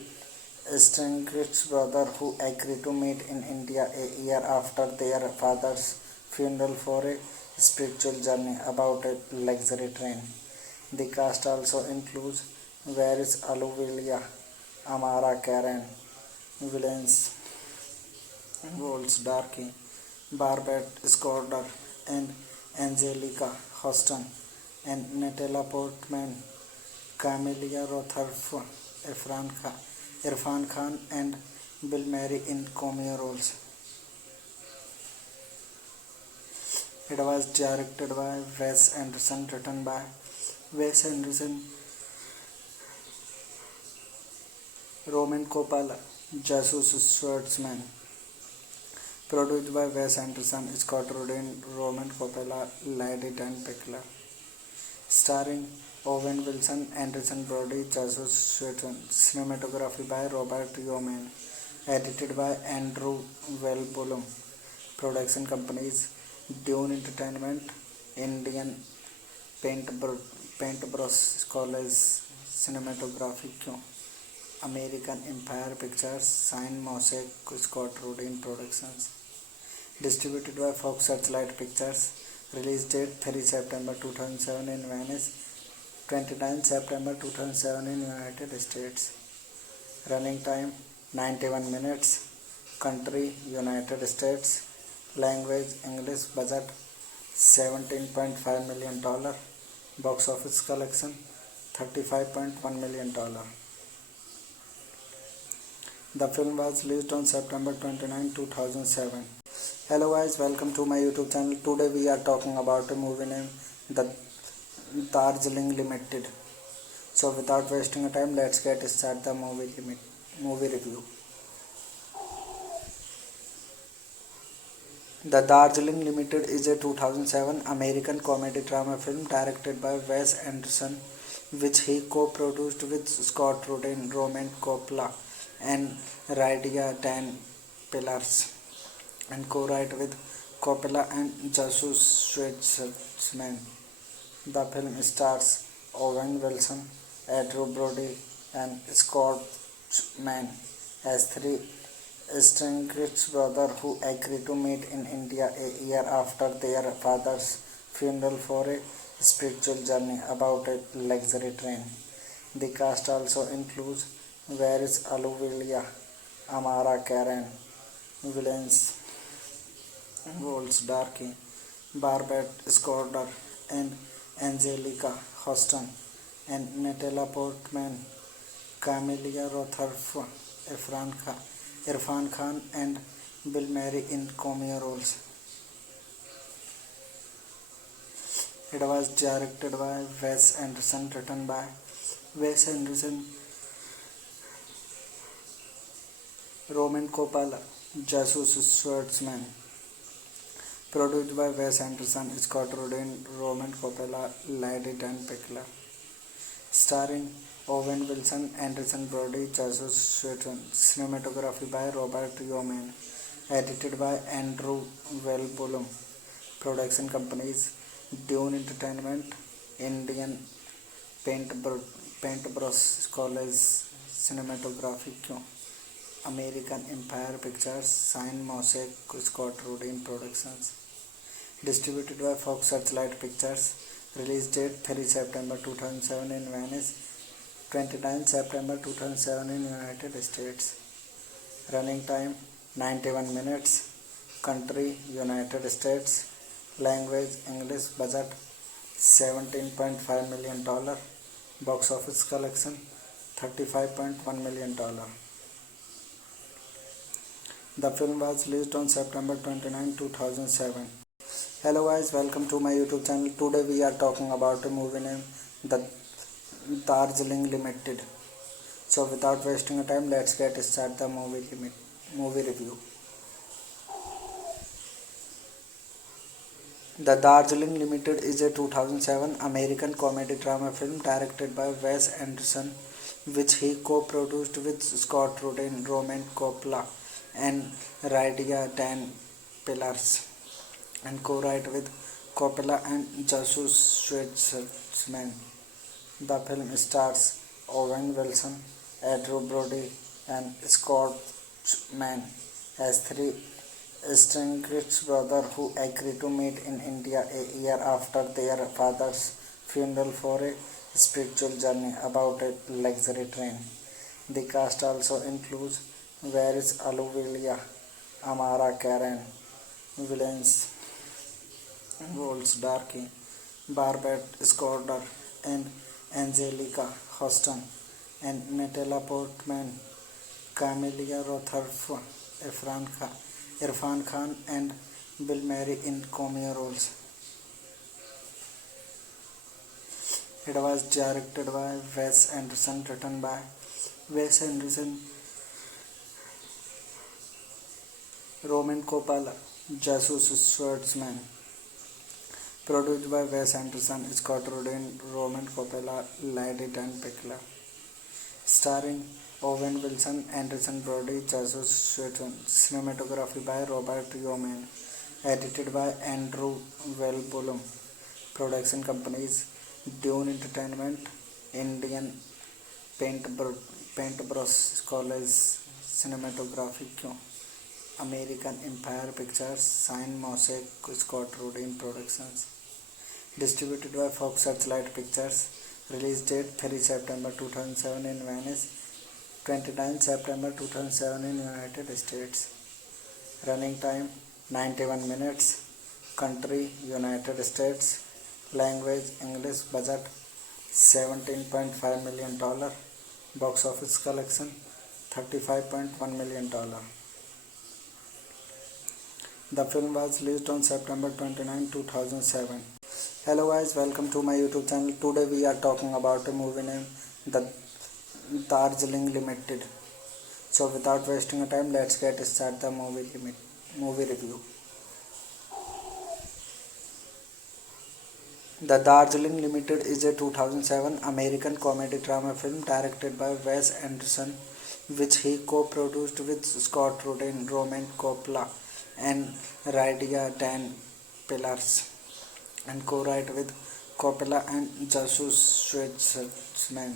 estranged brothers who agree to meet in India a year after their father's funeral for a spiritual journey about a luxury train. The cast also includes Varys Ahluwalia, Amara Karen, Williams Waltz Darky, Barbet Scorder, and Angelica Houston, and Natalie Portman, Camelia Rothorf, Irfan Khan, and Bill Murray in cameo roles. It was directed by Wes Anderson, written by Wes Anderson, Roman Coppola, Jesus Schwartzman, produced by Wes Anderson, Scott Rudin, Roman Coppola, Lady Dan Pickler, starring Owen Wilson, Anderson Brody, Jesus Sweaton, cinematography by Robert Yeoman, edited by Andrew Wellbulum, production companies Dune Entertainment, Indian Paintbrush College, cinematography क्यों American Empire Pictures, Sign Mosaic, Scott Rudin Productions, distributed by Fox Searchlight Pictures, release date 3 September 2007 in Venice, 29 September 2007 in United States, running time 91 minutes, country United States, language English, budget $17.5 million, box office collection $35.1 million. The film was released on September 29, 2007. Hello guys, welcome to my YouTube channel. Today we are talking about a movie named The Darjeeling Limited. So without wasting time, let's get start the movie review. The Darjeeling Limited is a 2007 American comedy drama film directed by Wes Anderson, which he co-produced with Scott Rudin, Roman Coppola, and Radia Dan Pillars, and co-write with Coppola and Jesus Schwartzman. The film stars Owen Wilson, Andrew Brody, and Scott Mann as three estranged brothers who agree to meet in India a year after their father's funeral for a spiritual journey about a luxury train. The cast also includes Varys Ahluwalia, Amara Karen, Williams Waltz Darky, Barbet Scorder, and Angelica Houston, and Natalie Portman, Camelia Rothorf, Irfan Khan, and Bill Murray in cameo roles. It was directed by Wes Anderson, written by Wes Anderson, Roman Coppola, Jesus Schwartzman, Produced by Wes Anderson, Scott Rudin, Roman Coppola, Lady Dan Pickler. Starring Owen Wilson, Anderson Brody, Jesus Sutton. Cinematography by Robert Yeoman. Edited by Andrew Wellbulum. Production companies Dune Entertainment, Indian Paintbrush College Cinematography, American Empire Pictures, Sign Mosaic, Scott Rudin Productions. Distributed by Fox Searchlight Pictures. Release date 3 September 2007 in Venice, 29 September 2007 in United States. Running time 91 minutes. Country United States. Language English. Budget $17.5 million. Box office collection $35.1 million. The film was released on September 29, 2007. Hello guys, welcome to my YouTube channel. Today we are talking about a movie named The Darjeeling Limited. So without wasting time, let's get start the movie review. The Darjeeling Limited is a 2007 American comedy drama film directed by Wes Anderson, which he co-produced with Scott Rudin, Roman Coppola, and Radia Dan Pillars, and co-write with Coppola and Jesus Schwartzman. The film stars Owen Wilson, Andrew Brody, and Scott Mann as three estranged brothers who agree to meet in India a year after their father's funeral for a spiritual journey about a luxury train. The cast also includes Varys Alluvia, Amara Karen, Williams Wolfsdarky, Barbet Scorder, and Angelica Houston, and Natalie Portman, Camelia Rotherf, Irfan Khan, and Bill Murray in cameo roles. It was directed by Wes Anderson, written by Wes Anderson, Roman Coppola, Jesus Schwartzman. Produced by Wes Anderson, Scott Rudin, Roman Coppola, Lady Dan Pickler. Starring Owen Wilson, Anderson Brody, Jesus Sutton. Cinematography by Robert Yeoman. Edited by Andrew Wellbulum. Production companies Dune Entertainment, Indian Paintbrush College Cinematography, American Empire Pictures, Sign Mosaic, Scott Rudin Productions. Distributed by Fox Searchlight Pictures. Release date 3 September 2007 in Venice, 29 September 2007 in United States. Running time 91 minutes. Country United States. Language English. Budget $17.5 million. Box office collection $35.1 million. The film was released on September 29, 2007. Hello guys, welcome to my YouTube channel. Today we are talking about a movie named The Darjeeling Limited. So without wasting time, let's get start the movie review. The Darjeeling Limited is a 2007 American comedy drama film directed by Wes Anderson, which he co-produced with Scott Rudin, Roman Coppola, and Radia Dan Pillars, and co-write with Coppola and Jesus Schwartzman.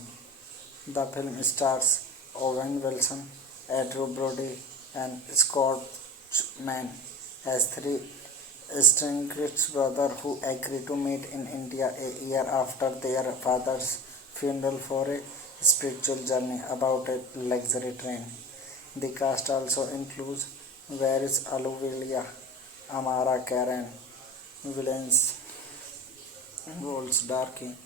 The film stars Owen Wilson, Andrew Brody, and Scott Mann as three estranged brothers who agree to meet in India a year after their father's funeral for a spiritual journey about a luxury train. The cast also includes Varys Alluvia, Amara Karen, Williams Wolfsdarky,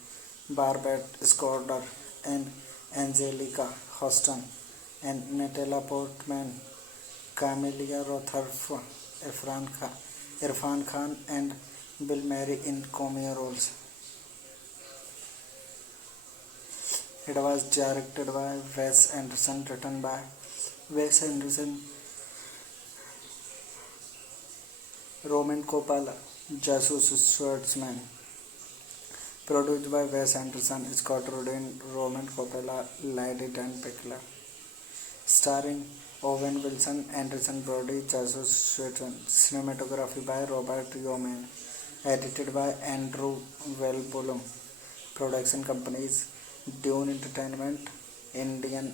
Barbet Scorder, and Angelica Houston, and Natalie Portman, Camelia Rotherf, Irfan Khan, and Bill Murray in cameo roles. It was directed by Wes Anderson, written by Wes Anderson, Roman Coppola, Jesus Schwartzman. Produced by Wes Anderson, Scott Rudin, Roman Coppola, Lady Dan Pickler. Starring Owen Wilson, Anderson Brody, Jesus Schwartzman. Cinematography by Robert Yeoman. Edited by Andrew Wellbulum. Production companies Dune Entertainment, Indian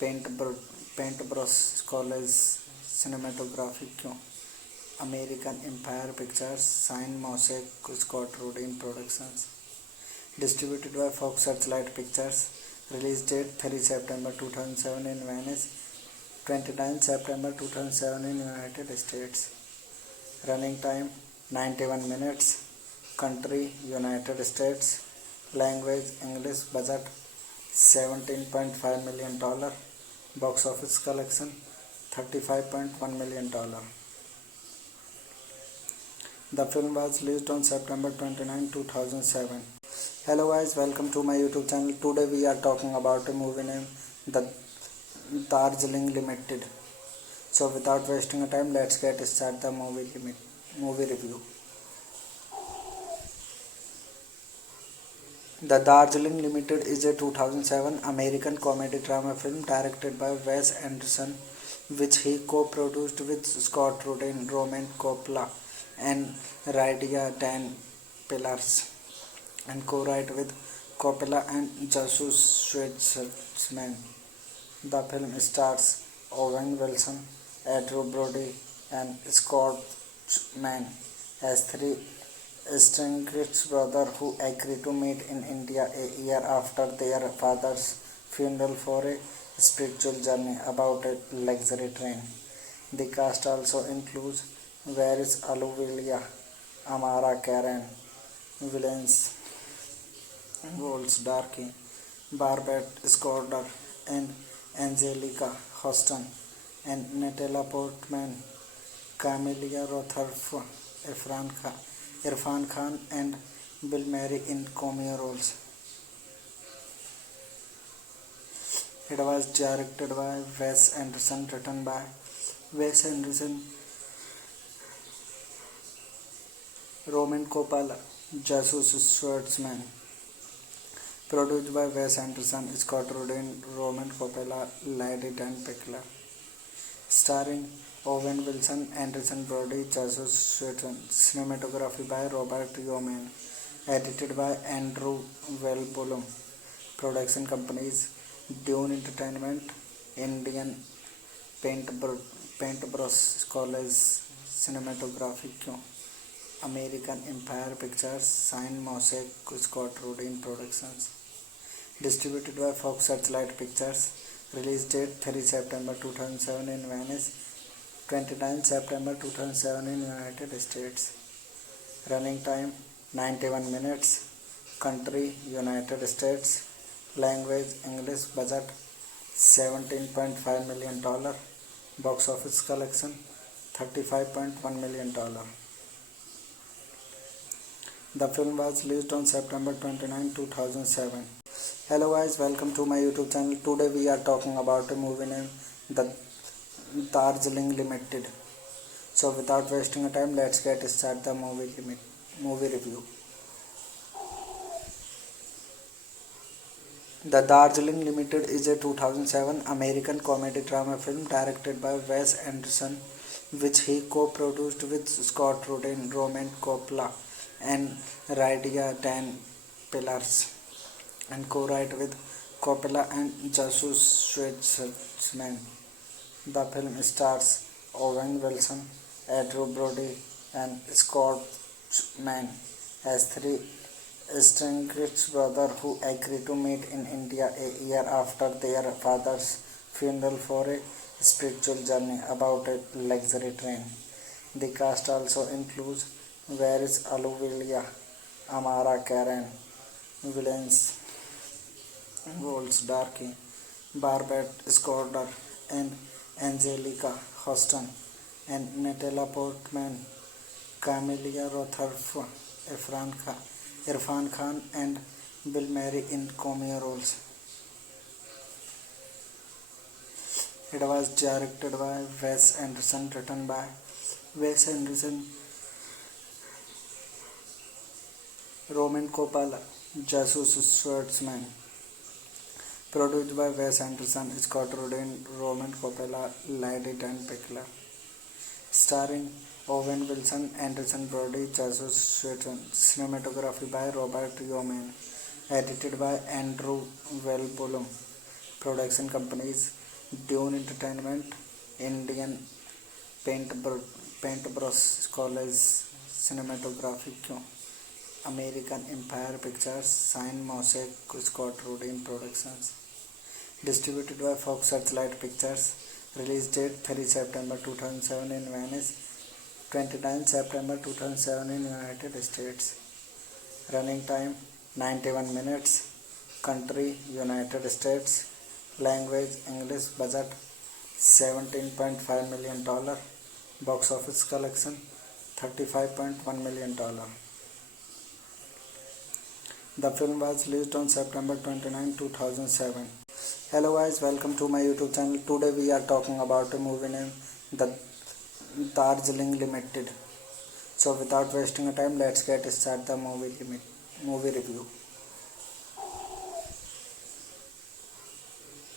Paintbrush College Cinematography क्यों American Empire Pictures Sign Mosaic Scott Rudin Productions. Distributed by Fox Searchlight Pictures. Release date 3 September 2007 in Venice, 29 September 2007 in United States. Running time 91 minutes. Country United States. Language English. Budget $17.5 million. Box office collection $35.1 million. The film was released on September 29, 2007. Hello guys, welcome to my YouTube channel. Today we are talking about a movie named The Darjeeling Limited. So without wasting time, let's get start the movie review. The Darjeeling Limited is a 2007 American comedy drama film directed by Wes Anderson, which he co-produced with Scott Rudin, Roman Coppola, and Rydia Dan Pillars, and co-write with Coppola and Jesus Schwartzman. The film stars Owen Wilson, Andrew Brody, and Scott Mann as three estranged brothers who agree to meet in India a year after their father's funeral for a spiritual journey about a luxury train. The cast also includes Varys Alluvia, Amara Karen, Villains, Wolves Darky, Barbette Scorder, and Angelica Houston, and Natalie Portman, Camelia Rothorf, Irfan Khan, and Bill Murray in cameo roles. It was directed by Wes Anderson, written by Wes Anderson, Roman Coppola, Jesus Schwartzman. Produced by Wes Anderson, Scott Rudin, Roman Coppola, Lady Dan Pickler. Starring Owen Wilson, Anderson Brody, Jesus Schwartzman. Cinematography by Robert Yeoman. Edited by Andrew Wellbulum. Production companies Dune Entertainment, Indian Paintbrush College Cinematography क्यों American Empire Pictures Sign Mosaic Scott Rudin Productions. Distributed by Fox Searchlight Pictures. Release date 3 September 2007 in Venice, 29 September 2007 in United States. Running time 91 minutes. Country United States. Language English. Budget $17.5 million. Box office collection $35.1 million. The film was released on September 29, 2007. Hello guys, welcome to my YouTube channel. Today we are talking about a movie named The Darjeeling Limited. So without wasting time, let's get start the movie review. The Darjeeling Limited is a 2007 American comedy drama film directed by Wes Anderson, which he co-produced with Scott Rudin, Roman Coppola, and Rydia Dan Pillars, and co-write with Coppola and Jesus Schwartzman. The film stars Owen Wilson, Andrew Brody, and Scott Mann as three estranged brothers who agree to meet in India a year after their father's funeral for a spiritual journey about a luxury train. The cast also includes Varys Alluvia, Amara Karen, Villains, Wolves Darky, Barbette Scorder, and Angelica Houston, and Natalie Portman, Camelia Rothorf, Irfan Khan, and Bill Murray in cameo roles. It was directed by Wes Anderson, written by Wes Anderson, Roman Coppola, Jesus Schwartzman. Produced by Wes Anderson, Scott Rudin, Roman Coppola, Lady Dan Pickler. Starring Owen Wilson, Anderson Brody, Jesus Schwartzman. Cinematography by Robert Yeoman. Edited by Andrew Wellbulum. Production companies Dune Entertainment, Indian Paintbrush College Cinematography, American Empire Pictures, Sign Mosaic, Scott Rudin Productions. Distributed by Fox Searchlight Pictures. Release date 3 September 2007 in Venice, 29 September 2007 in United States. Running time 91 minutes. Country United States. Language English. Budget $17.5 million. Box office collection $35.1 million. The film was released on September 29, 2007. Hello guys, welcome to my YouTube channel. Today we are talking about a movie named The Darjeeling Limited. So without wasting time, let's get start the movie review.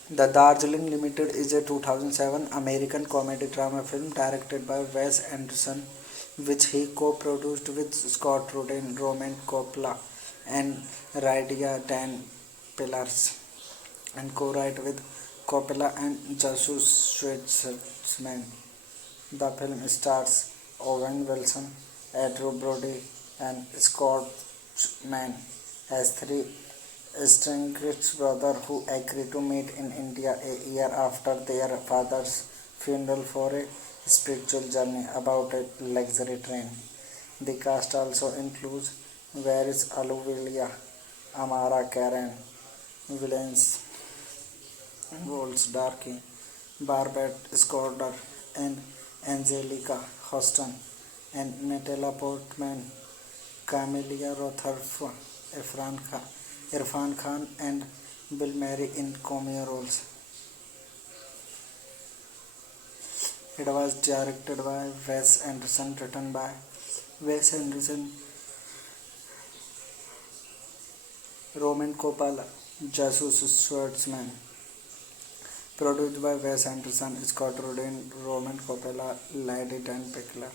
The Darjeeling Limited is a 2007 American comedy drama film directed by Wes Anderson, which he co-produced with Scott Rudin, Roman Coppola, and Radia Dan Pillars, and co-write with Coppola and Jesus Schwartzman. The film stars Owen Wilson, Andrew Brody, and Scott Mann as three estranged brothers who agree to meet in India a year after their father's funeral for a spiritual journey about a luxury train. The cast also includes Varys Ahluwalia, Amara Karen, Williams Waltz Darky, Barbet Scorder, and Angelica Houston, and Natalie Portman, Camelia Rothorf, Irfan Khan, and Bill Murray in cameo roles. It was directed by Wes Anderson, written by Wes Anderson, Roman Coppola, Jesus Schwartzman. Produced by Wes Anderson, Scott Rudin, Roman Coppola, Lady Dan Pickler.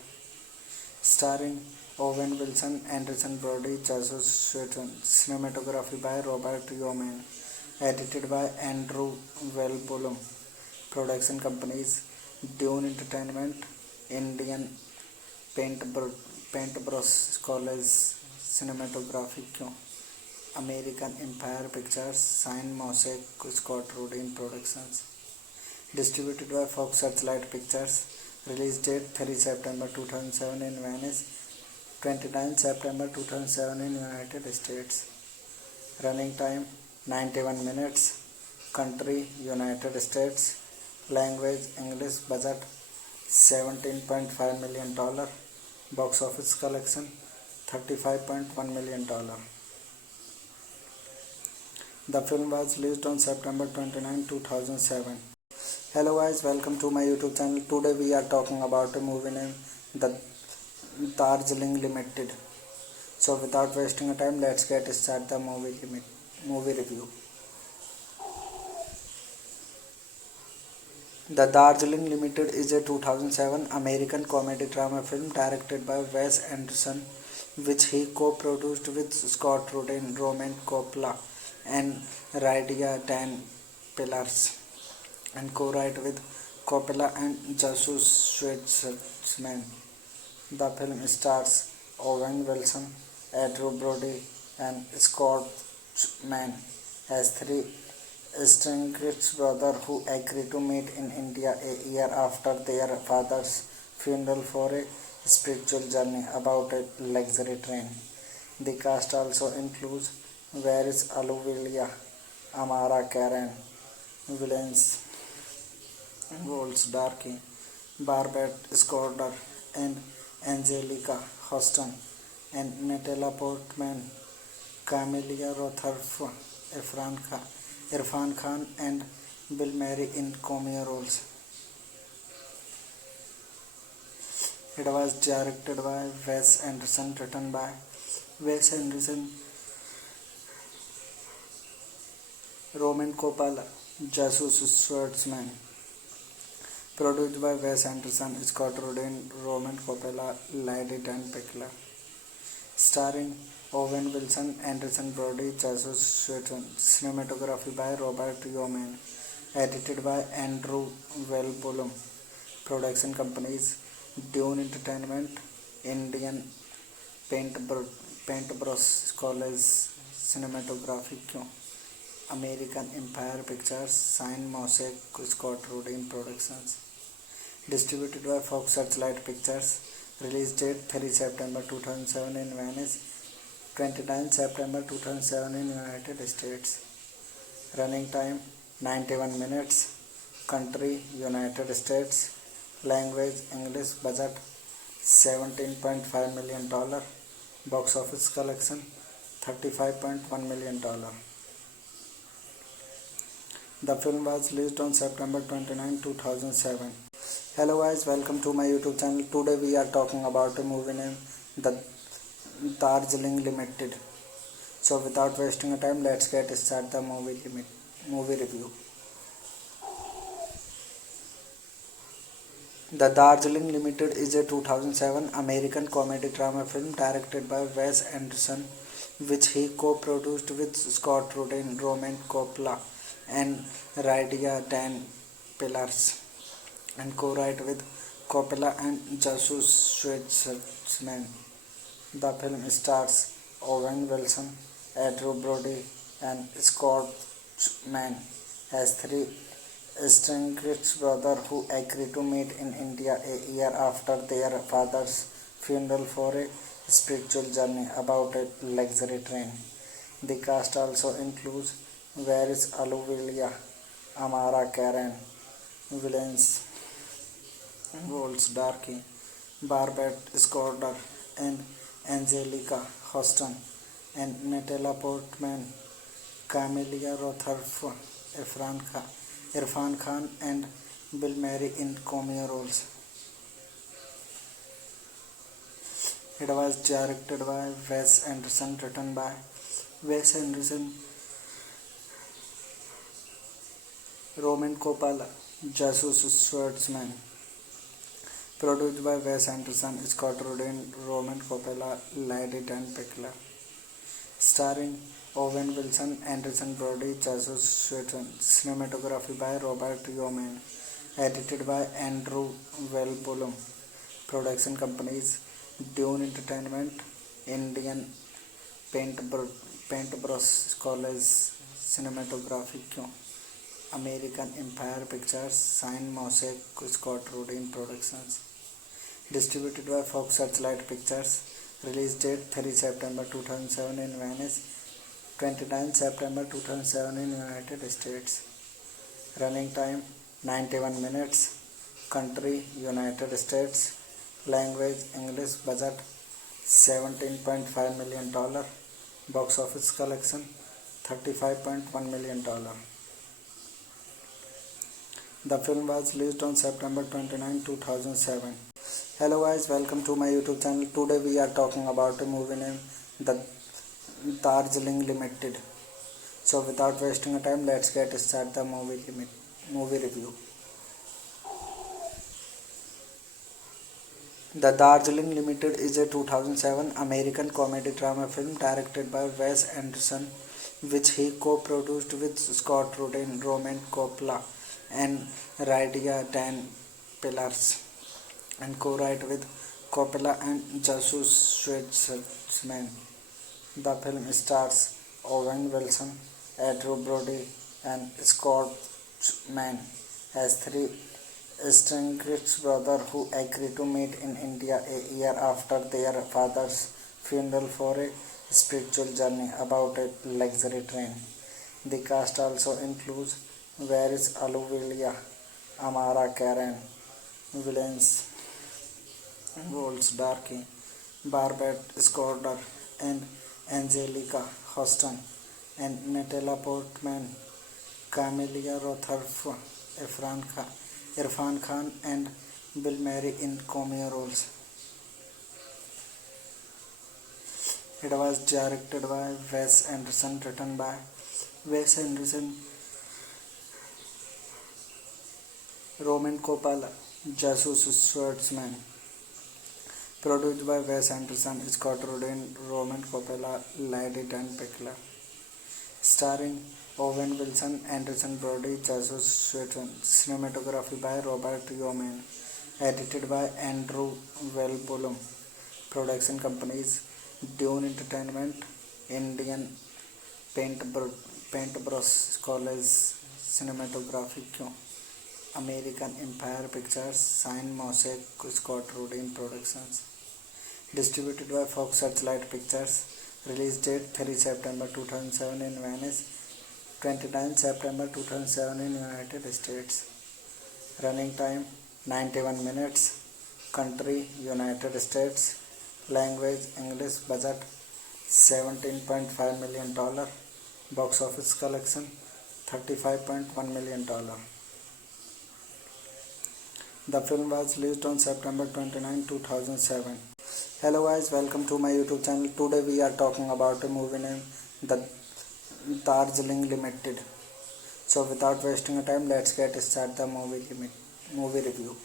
Starring Owen Wilson, Anderson Brody, Jesus Schwartzman. Cinematography by Robert Yeoman. Edited by Andrew Wellbulum. Production companies Dune Entertainment, Indian Paintbrush College Cinematography, American Empire Pictures, Sign Mosaic, Scott Rudin Productions. Distributed by Fox Searchlight Pictures. Release date 3 September 2007 in Venice, 29 September 2007 in United States. Running time 91 minutes. Country United States. Language English. Budget $17.5 million. Box office collection $35.1 million. The film was released on September 29, 2007. Hello guys, welcome to my YouTube channel. Today we are talking about a movie named The Darjeeling Limited. So without wasting time, let's get start the movie review. The Darjeeling Limited is a 2007 American comedy drama film directed by Wes Anderson, which he co-produced with Scott Rudin, Roman Coppola, and Radia Dan Pillars, and co-write with Coppola and Jesus Schwartzman. The film stars Owen Wilson, Andrew Brody, and Scott Mann as three estranged brothers who agree to meet in India a year after their father's funeral for a spiritual journey about a luxury train. The cast also includes Varys Ahluwalia, Amara Karen, Williams Waltz Darky, Barbet Scorder, and Angelica Houston, and Natalie Portman, Camelia Rothorf, Irfan Khan, and Bill Murray in cameo roles. It was directed by Wes Anderson, written by Wes Anderson, Roman Coppola, Jesus Schwartzman. Produced by Wes Anderson, Scott Rudin, Roman Coppola, Lady Dan Pickler. Starring Owen Wilson, Anderson Brody, Jesus Schwartzman. Cinematography by Robert Yeoman. Edited by Andrew Wellbulum. Production companies Dune Entertainment, Indian Paintbrush College Cinematography, American Empire Pictures, Sign Mosaic, Scott Rudin Productions. Distributed by Fox Searchlight Pictures. Release date 3 September 2007 in Venice, 29 September 2007 in United States. Running time 91 minutes. Country United States. Language English. Budget $17.5 million. Box office collection $35.1 million. The film was released on September 29, 2007. Hello guys, welcome to my YouTube channel. Today we are talking about a movie named The Darjeeling Limited. So without wasting time, let's get started the movie review. The Darjeeling Limited is a 2007 American comedy drama film directed by Wes Anderson, which he co-produced with Scott Rudin, Roman Coppola, and Rydia Dan Pillars, and co-write with Coppola and Jesus Schwartzman. The film stars Owen Wilson, Andrew Brody, and Scott Mann as three estranged brothers who agree to meet in India a year after their father's funeral for a spiritual journey about a luxury train. The cast also includes Varys Alluvia, Amara Karen, Williams Waltz Darky, Barbet Scorder, and Angelica Houston, and Natalie Portman, Camelia Rothorf, Irfan Khan, and Bill Murray in cameo roles. It was directed by Wes Anderson, written by Wes Anderson, Roman Coppola, Jesus Schwartzman. Produced by Wes Anderson, Scott Rudin, Roman Coppola, Lady Dan Pickler. Starring Owen Wilson, Anderson Brody, Jesus Schwartzman. Cinematography by Robert Yeoman. Edited by Andrew Wellbulum. Production companies Dune Entertainment, Indian Paintbrush College Cinematography, American Empire Pictures, Sign Mosaic, Scott Rudin Productions. Distributed by Fox Searchlight Pictures. Release date 3 September 2007 in Venice, 29 September 2007 in United States. Running time 91 minutes. Country United States. Language English. Budget $17.5 million. Box office collection $35.1 million. The film was released on September 29, 2007. Hello guys, welcome to my YouTube channel. Today we are talking about a movie named The Darjeeling Limited. So without wasting time, let's get started the movie review. The Darjeeling Limited is a 2007 American comedy drama film directed by Wes Anderson, which he co-produced with Scott Rudin, Roman Coppola, and Rydia Dan Pillars, and co-write with Coppola and Jesus Schwartzman. The film stars Owen Wilson, Andrew Brody, and Scott Mann as three estranged brothers who agree to meet in India a year after their father's funeral for a spiritual journey about a luxury train. The cast also includes Varys Alluvia, Amara Karen, Williams Waltz Darky, Barbet Scorder, and Angelica Houston, and Natalie Portman, Camelia Rothorf, Irfan Khan, and Bill Murray in cameo roles. It was directed by Wes Anderson, written by Wes Anderson, Roman Coppola, Jesus Schwartzman. Produced by Wes Anderson, Scott Rudin, Roman Coppola, Lady Dan Pickler. Starring Owen Wilson, Anderson Brody, Jesus Schwartzman. Cinematography by Robert Yeoman. Edited by Andrew Wellbulum. Production companies Dune Entertainment, Indian Paintbrush College Cinematography क्यों American Empire Pictures, Sign Mosaic, Scott Rudin Productions. Distributed by Fox Searchlight Pictures. Release date 3 September 2007 in Venice, 29 September 2007 in United States. Running time 91 minutes. Country United States. Language English. Budget $17.5 million. Box office collection $35.1 million. The film was released on September 29, 2007. Hello guys, welcome to my YouTube channel. Today we are talking about a movie named The Darjeeling Limited. So without wasting time, let's get start the movie review.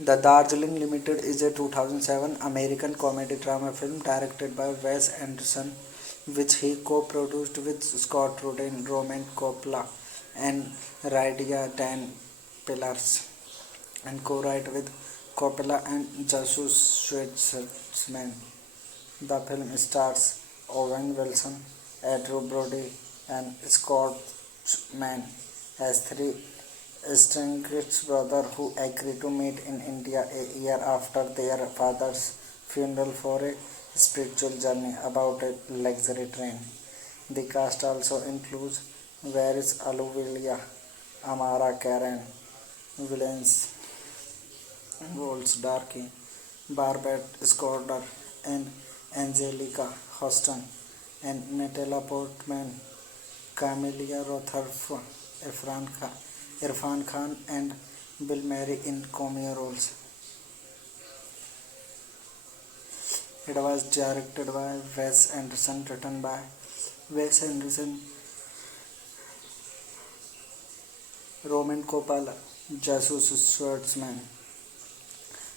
The Darjeeling Limited is a 2007 American comedy drama film directed by Wes Anderson, which he co-produced with Scott Rudin, Roman Coppola, and Radia Dan Pillars, and co-write with Coppola and Jesus Schwartzman. The film stars Owen Wilson, Andrew Brody, and Scott Mann as three estranged brothers who agree to meet in India a year after their father's funeral for a spiritual journey about a luxury train. The cast also includes Varys Ahluwalia, Amara Karen, Williams Waltz Darky, Barbette Scorder, and Angelica Houston, and Natalie Portman, Camelia Rothorf, Irfan Khan, and Bill Murray in cameo roles. It was directed by Wes Anderson, written by Wes Anderson, Roman Coppola, Jesus Schwartzman.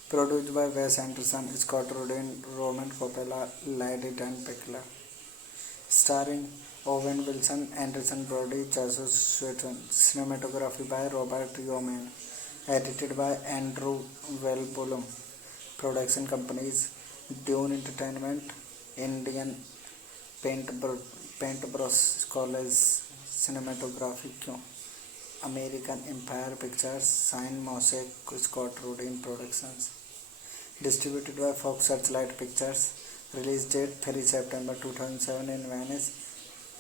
Produced by Wes Anderson, Scott Rudin, Roman Coppola, Lady Dan Pickler. Starring Owen Wilson, Anderson Brody, Jesus Schwartzman. Cinematography by Robert Yeoman. Edited by Andrew Wellbulum. Production companies Dune Entertainment, Indian Paintbrush College Cinematography क्यों American Empire Pictures, Sign Mosaic, Scott Rudin Productions. Distributed by Fox Searchlight Pictures. Release date 3 September 2007 in Venice,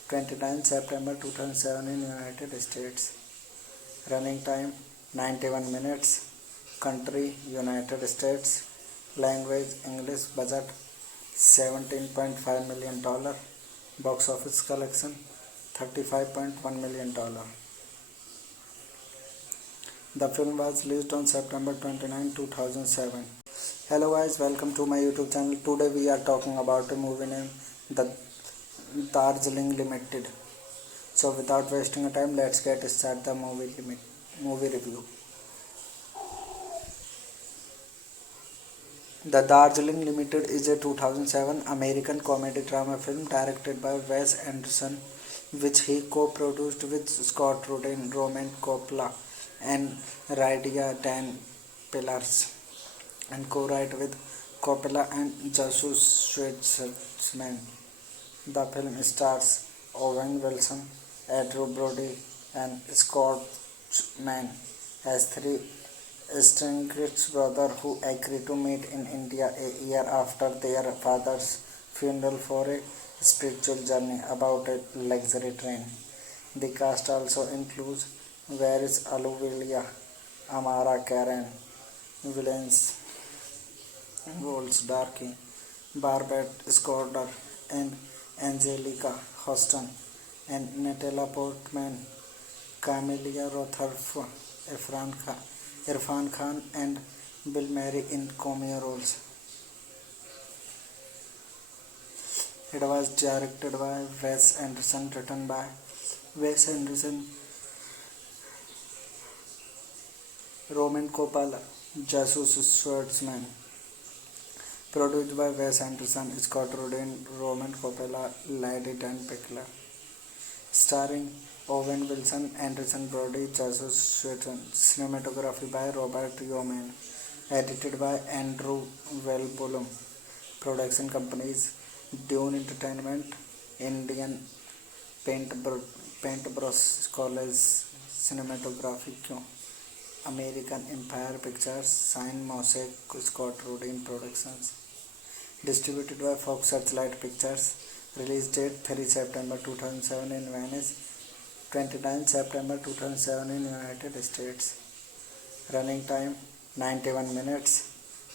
29 September 2007 in United States. Running time 91 minutes. Country United States. Language English. Budget $17.5 million. Box office collection $35.1 million. The film was released on September 29, 2007. Hello guys, welcome to my YouTube channel. Today we are talking about a movie named The Darjeeling Limited. So without wasting time, let's get start the movie review. The Darjeeling Limited is a 2007 American comedy drama film directed by Wes Anderson, which he co-produced with Scott Rudin, Roman Coppola, and Radia Dan Pillars, and co-write with Coppola and Jesus Schwartzman. The film stars Owen Wilson, Andrew Brody, and Scott Mann as three estranged brothers who agree to meet in India a year after their father's funeral for a spiritual journey about a luxury train. The cast also includes Varys Ahluwalia, Amara Karen, Williams Waltz Darky, Barbette Scorder, and Angelica Houston, and Natalie Portman, Camelia Rothorf, Irfan Khan, and Bill Murray in cameo roles. It was directed by Wes Anderson, written by Wes Anderson, Roman Coppola, Jesus Schwartzman. Produced by Wes Anderson, Scott Rudin, Roman Coppola, Lady Dan Pickler. Starring Owen Wilson, Anderson Brody, Jesus Schwartzman. Cinematography by Robert Yeoman. Edited by Andrew Wellbulum. Production companies Dune Entertainment, Indian Paintbrush College Cinematography, American Empire Pictures, Sign Mosaic, Scott Rudin Productions. Distributed by Fox Searchlight Pictures. Release date 3 September 2007 in Venice, 29 September 2007 in United States. Running time 91 minutes.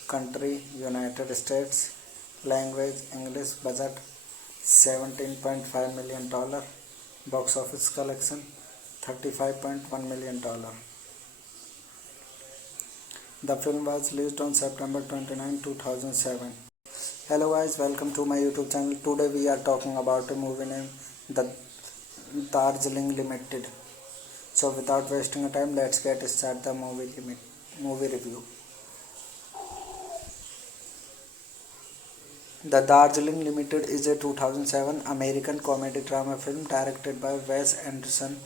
Country United States. Language English. Budget $17.5 million. Box office collection $35.1 million. The film was released on September 29, 2007. Hello guys, welcome to my YouTube channel. Today we are talking about a movie named The Darjeeling Limited. So without wasting time, let's get started the movie review. The Darjeeling Limited is a 2007 American comedy drama film directed by Wes Anderson,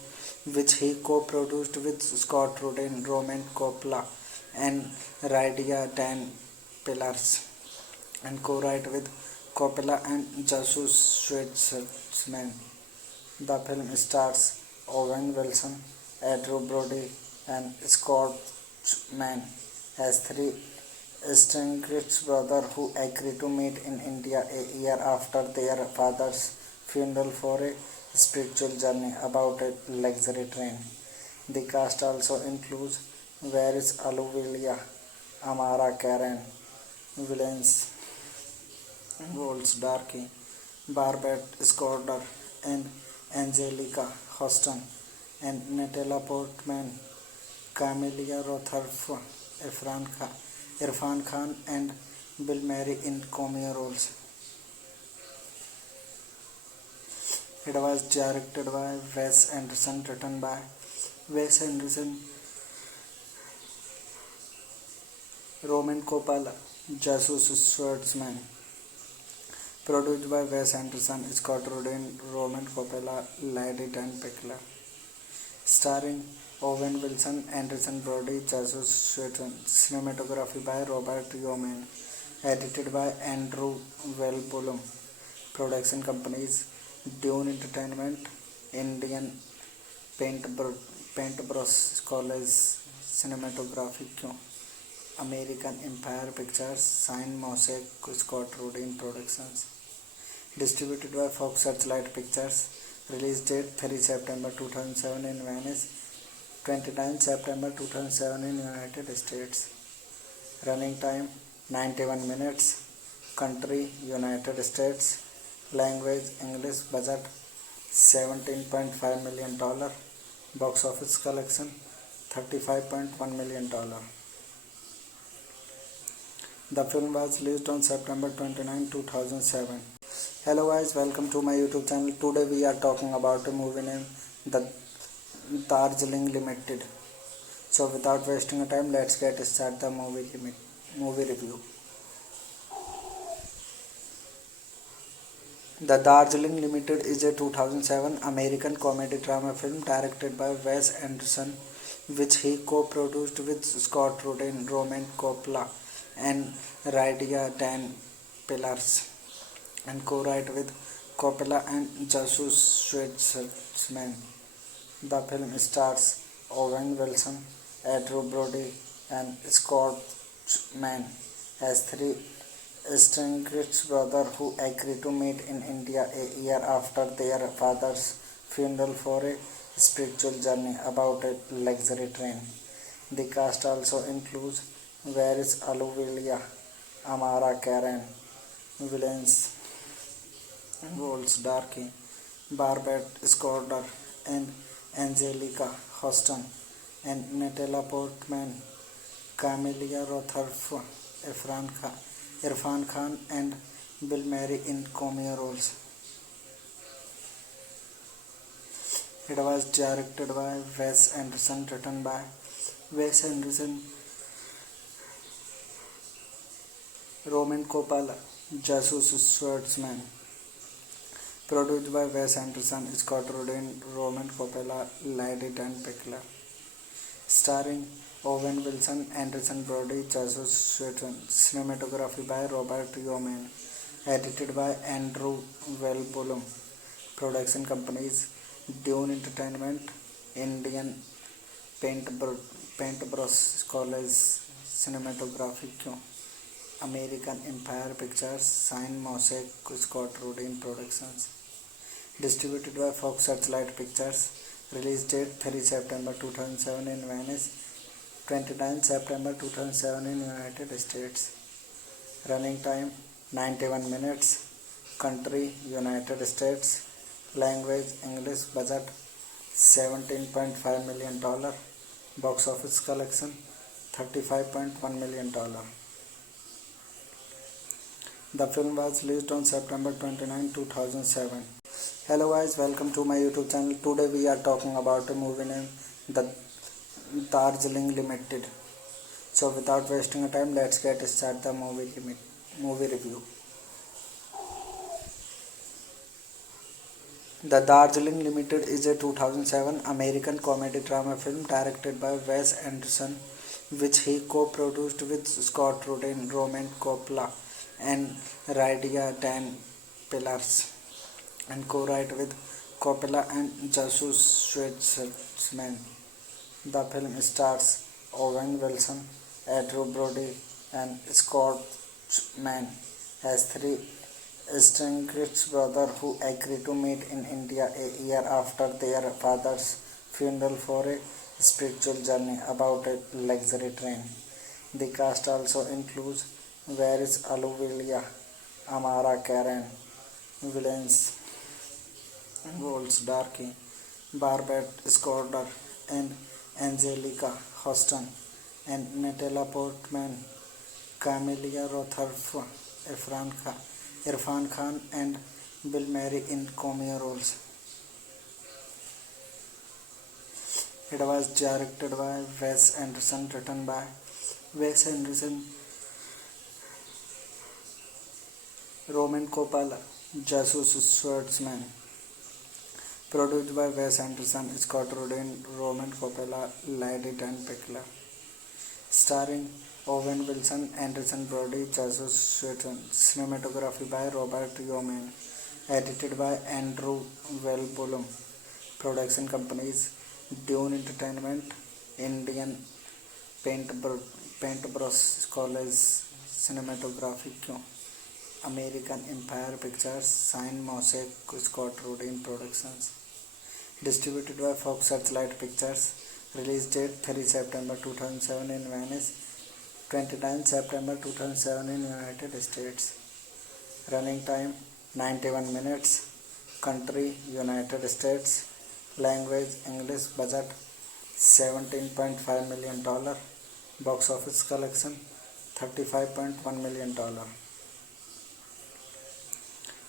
which he co-produced with Scott Rudin, Roman Coppola, and Rydia Dan Pillars, and co-write with Coppola and Jesus Schwartzman. The film stars Owen Wilson, Andrew Brody, and Scott Mann as three estranged brothers who agree to meet in India a year after their father's funeral for a spiritual journey about a luxury train. The cast also includes Varys Ahluwalia, Amara Karen, Williams Darky, Barbet Scorder, and Angelica Houston, and Natalie Portman, Camelia Rotherf, Irfan Khan, and Bill Murray in cameo roles. It was directed by Wes Anderson, written by Wes Anderson, Roman Coppola, Jesus Schwartzman. Produced by Wes Anderson, Scott Rudin, Roman Coppola, Lady Dan Pickler. Starring Owen Wilson, Anderson Brody, Jesus Schwartzman. Cinematography by Robert Yeoman. Edited by Andrew Wellbulum. Production companies Dune Entertainment, Indian Paintbrush College Cinematography, American Empire Pictures, Sign Mosaic, Scott Rudin Productions. Distributed by Fox Searchlight Pictures. Release date 3 September 2007 in Venice, 29 September 2007 in United States. Running time 91 minutes. Country United States. Language English. Budget $17.5 million. Box office collection $35.1 million. The film was released on September 29, 2007. Hello guys, welcome to my YouTube channel. Today we are talking about a movie named The Darjeeling Limited. So without wasting time, let's get started the movie review. The Darjeeling Limited is a 2007 American comedy drama film directed by Wes Anderson, which he co-produced with Scott Rudin, Roman Coppola, and Rydia Dan Pillars, and co-write with Coppola and Jesus Schwartzman. The film stars Owen Wilson, Andrew Brody, and Scott Mann as three estranged brothers who agree to meet in India a year after their father's funeral for a spiritual journey about a luxury train. The cast also includes Varys Ahluwalia, Amara Karen, Williams Darky, Barbet Scorder, and Angelica Houston, and Natalie Portman, Camelia Rotherf, Irfan Khan, and Bill Murray in cameo roles. It was directed by Wes Anderson, written by Wes Anderson, Roman Coppola, Jesus Schwartzman. Produced by Wes Anderson, Scott Rudin, Roman Coppola, Lady Dan Pickler. Starring Owen Wilson, Anderson Brody, Jesus Schwartzman. Cinematography by Robert Yeoman. Edited by Andrew Wellbulum. Production companies Dune Entertainment, Indian Paintbrush College Cinematography, American Empire Pictures, Sign Mosaic, Scott Rudin Productions. Distributed by Fox Searchlight Pictures. Release date 3 September 2007 in Venice, 29 September 2007 in United States. Running time 91 minutes. Country United States. Language English. Budget $17.5 million. Box office collection $35.1 million. The film was released on September 29, 2007. Hello guys, welcome to my YouTube channel. Today we are talking about a movie named The Darjeeling Limited. So without wasting time, let's get start the movie review. The Darjeeling Limited is a 2007 American comedy drama film directed by Wes Anderson, which he co-produced with Scott Rudin, Roman Coppola, and Radia Dan Pillars, and co-write with Coppola and Jesus Schwartzman. The film stars Owen Wilson, Andrew Brody, and Scott Mann as three estranged brothers who agree to meet in India a year after their father's funeral for a spiritual journey about a luxury train. The cast also includes Varys Alluvia, Amara Karen, Williams Walls Darky, Barbet Scorder, and Angelica Houston, and Natalie Portman, Camelia Rothorf, Irfan Khan, and Bill Murray in cameo roles. It was directed by Wes Anderson, written by Wes Anderson, Roman Coppola, Jesus Schwartzman. Produced by Wes Anderson, Scott Rudin, Roman Coppola, Lady Dan Pickler. Starring Owen Wilson, Anderson Brody, Jesus Schwartzman. Cinematography by Robert Yeoman. Edited by Andrew Wellbulum. Production companies Dune Entertainment, Indian Paintbrush College Cinematography, American Empire Pictures, Sign Mosaic, Scott Rudin Productions. Distributed by Fox Searchlight Pictures. Release date 3 September 2007 in Venice, 29 September 2007 in United States. Running time 91 minutes. Country United States. Language English. Budget $17.5 million. Box office collection $35.1 million.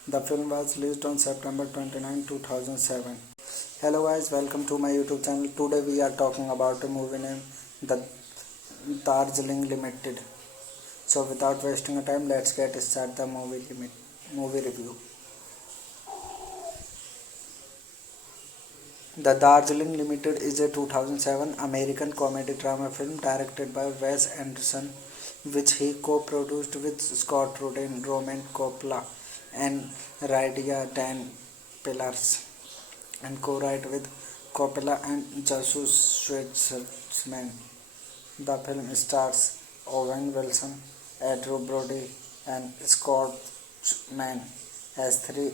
The film was released on September 29, 2007. Hello guys, welcome to my YouTube channel. Today we are talking about a movie named The Darjeeling Limited. So without wasting time, let's get start the movie review. The Darjeeling Limited is a 2007 American comedy drama film directed by Wes Anderson, which he co-produced with Scott Rudin, Roman Coppola, and Radia Dan Pillars, and co-write with Coppola and Jesus Schwartzman. The film stars Owen Wilson, Andrew Brody, and Scott Mann as three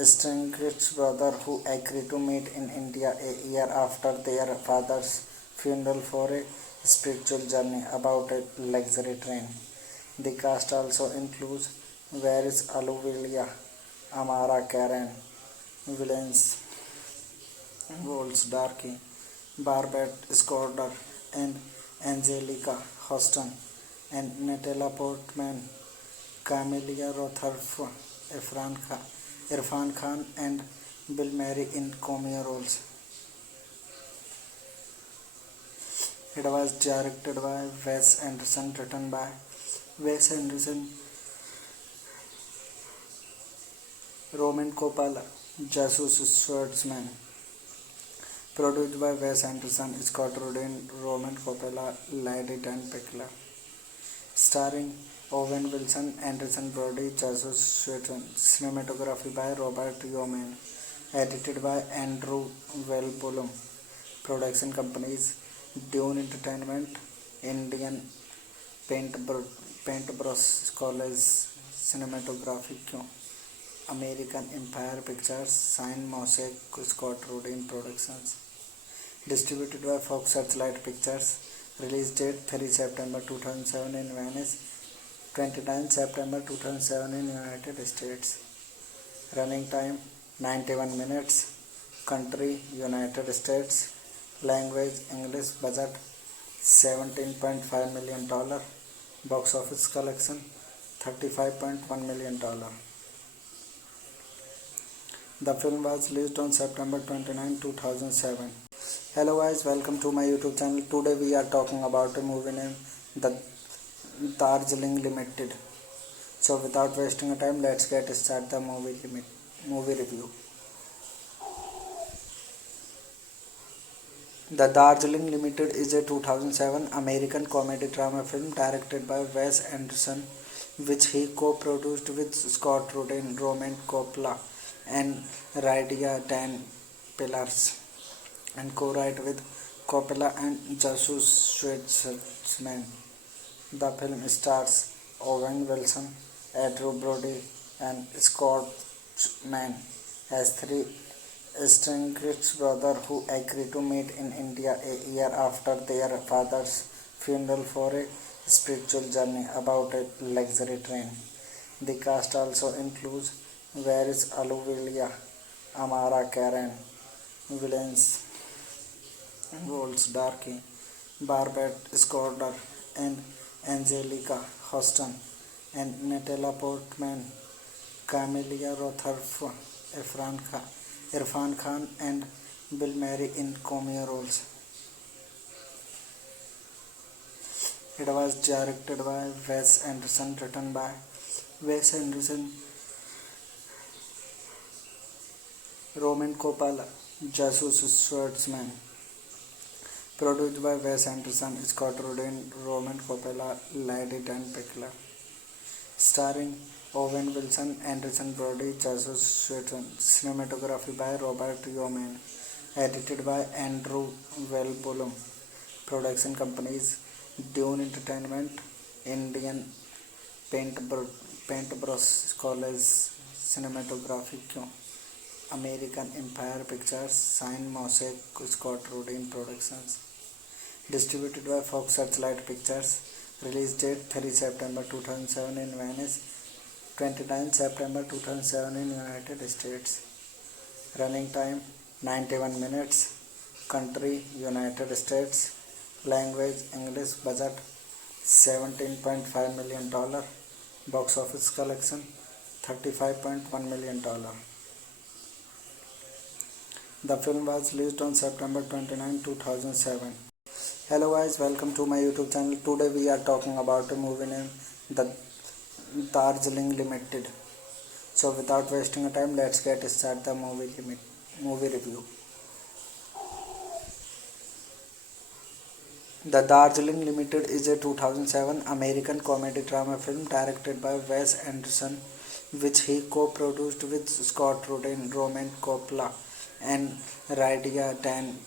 estranged brothers who agree to meet in India a year after their father's funeral for a spiritual journey about a luxury train. The cast also includes Varys Alluvia, Amara Karen, Williams Walls Darky, Barbet Scorder, and Angelica Houston, and Natalie Portman, Camelia Rotherf, Irfan Khan, and Bill Murray in cameo roles. It was directed by Wes Anderson, written by Wes Anderson, Roman Coppola, Jesus Schwartzman. Produced by Wes Anderson, Scott Rudin, Roman Coppola, Lady Dan Pickler. Starring Owen Wilson, Anderson Brody, Jesus Schwartzman. Cinematography by Robert Yeoman. Edited by Andrew Wellbulum. Production companies Dune Entertainment, Indian Paintbrush College Cinematography, American Empire Pictures, Sign Mosaic, Scott Rudin Productions. Distributed by Fox Searchlight Pictures. Release date 3 September 2007 in Venice, 29 September 2007 in United States. Running time 91 minutes. Country United States. Language English. Budget $17.5 million. Box office collection $35.1 million. The film was released on September 29, 2007. Hello guys, welcome to my YouTube channel. Today we are talking about a movie named The Darjeeling Limited. So without wasting time, let's get started the movie review. The Darjeeling Limited is a 2007 American comedy drama film directed by Wes Anderson, which he co-produced with Scott Rudin, Roman Coppola, and Radia Dan Pillars, and co-write with Coppola and Jesus Schwartzman. The film stars Owen Wilson, Andrew Brody, and Scott Mann as three estranged brothers who agree to meet in India a year after their father's funeral for a spiritual journey about a luxury train. The cast also includes Varys Ahluwalia, Amara Karen, Williams Darky, Barbet Scorder, and Angelica Houston, and Natalie Portman, Camelia Rotherf, Irfan Khan, and Bill Murray in cameo roles. It was directed by Wes Anderson, written by Wes Anderson, Roman Coppola, Jesus Schwartzman. Produced by Wes Anderson, Scott Rudin, Roman Coppola, Lady Dan Pickler. Starring Owen Wilson, Anderson Brody, Jesus Schwartzman. Cinematography by Robert Yeoman. Edited by Andrew Wellbulum. Production companies Dune Entertainment, Indian Paintbrush College Cinematography, American Empire Pictures, Sign Mosaic, Scott Rudin Productions. Distributed by Fox Searchlight Pictures. Release date 3 September 2007 in Venice, 29 September 2007 in United States. Running time 91 minutes. Country United States. Language English. Budget $17.5 million. Box office collection $35.1 million. The film was released on September 29, 2007. Hello guys, welcome to my YouTube channel. Today we are talking about a movie named The Darjeeling Limited. So without wasting time, let's get started the movie review. The Darjeeling Limited is a 2007 American comedy drama film directed by Wes Anderson, which he co-produced with Scott Rudin, Roman Coppola, and Radia Dan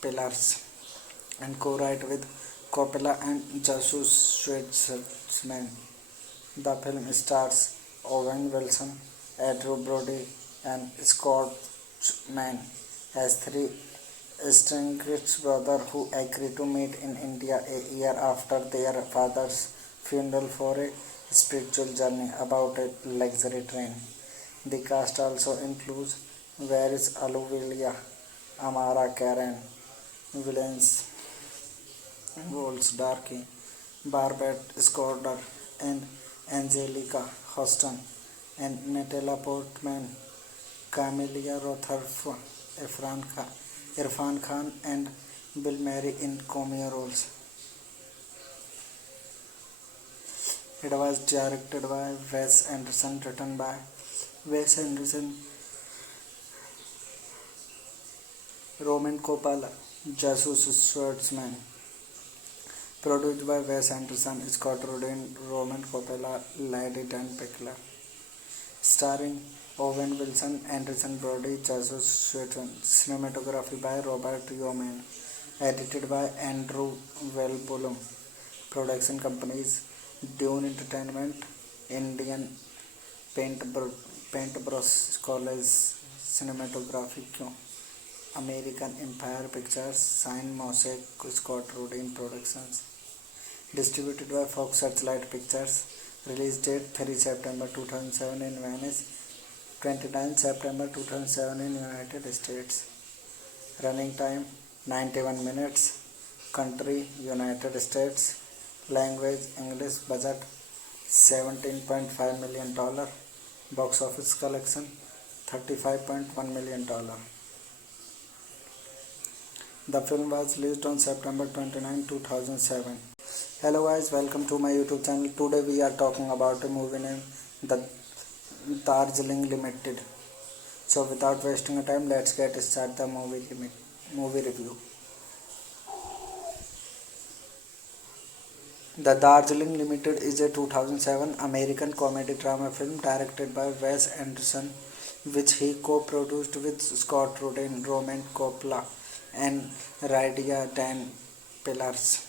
Pillars, and co-write with Coppola and Jesus Schwartzman. The film stars Owen Wilson, Andrew Brody, and Scott Mann as three estranged brothers who agree to meet in India a year after their father's funeral for a spiritual journey about a luxury train. The cast also includes Varys Ahluwalia, Amara Karen, Williams Darky, Barbet Scorder, and Angelica Huston, and Natalie Portman, Camelia Rothorf, Irfan Khan, and Bill Murray in cameo roles. It was directed by Wes Anderson, written by Wes Anderson, Roman Coppola, Jesus Schwartzman. Produced by Wes Anderson, Scott Rudin, Roman Coppola, Lady Dan Pickler. Starring Owen Wilson, Anderson Brody, Jesus Schwartzman. Cinematography by Robert Yeoman. Edited by Andrew Wellbulum. Production companies Dune Entertainment, Indian Paintbrush College Cinematography, American Empire Pictures, Sign Mosaic, Scott Rudin Productions. Distributed by Fox Searchlight Pictures. Release date 3 September 2007 in Venice, 29 September 2007 in United States. Running time 91 minutes. Country United States. Language English. Budget $17.5 million. Box office collection $35.1 million. The film was released on September 29, 2007. Hello guys, welcome to my YouTube channel. Today we are talking about a movie named The Darjeeling Limited. So without wasting time, let's get start the movie review. The Darjeeling Limited is a 2007 American comedy drama film directed by Wes Anderson, which he co-produced with Scott Rudin, Roman Coppola, and Rydia Dan Pillars,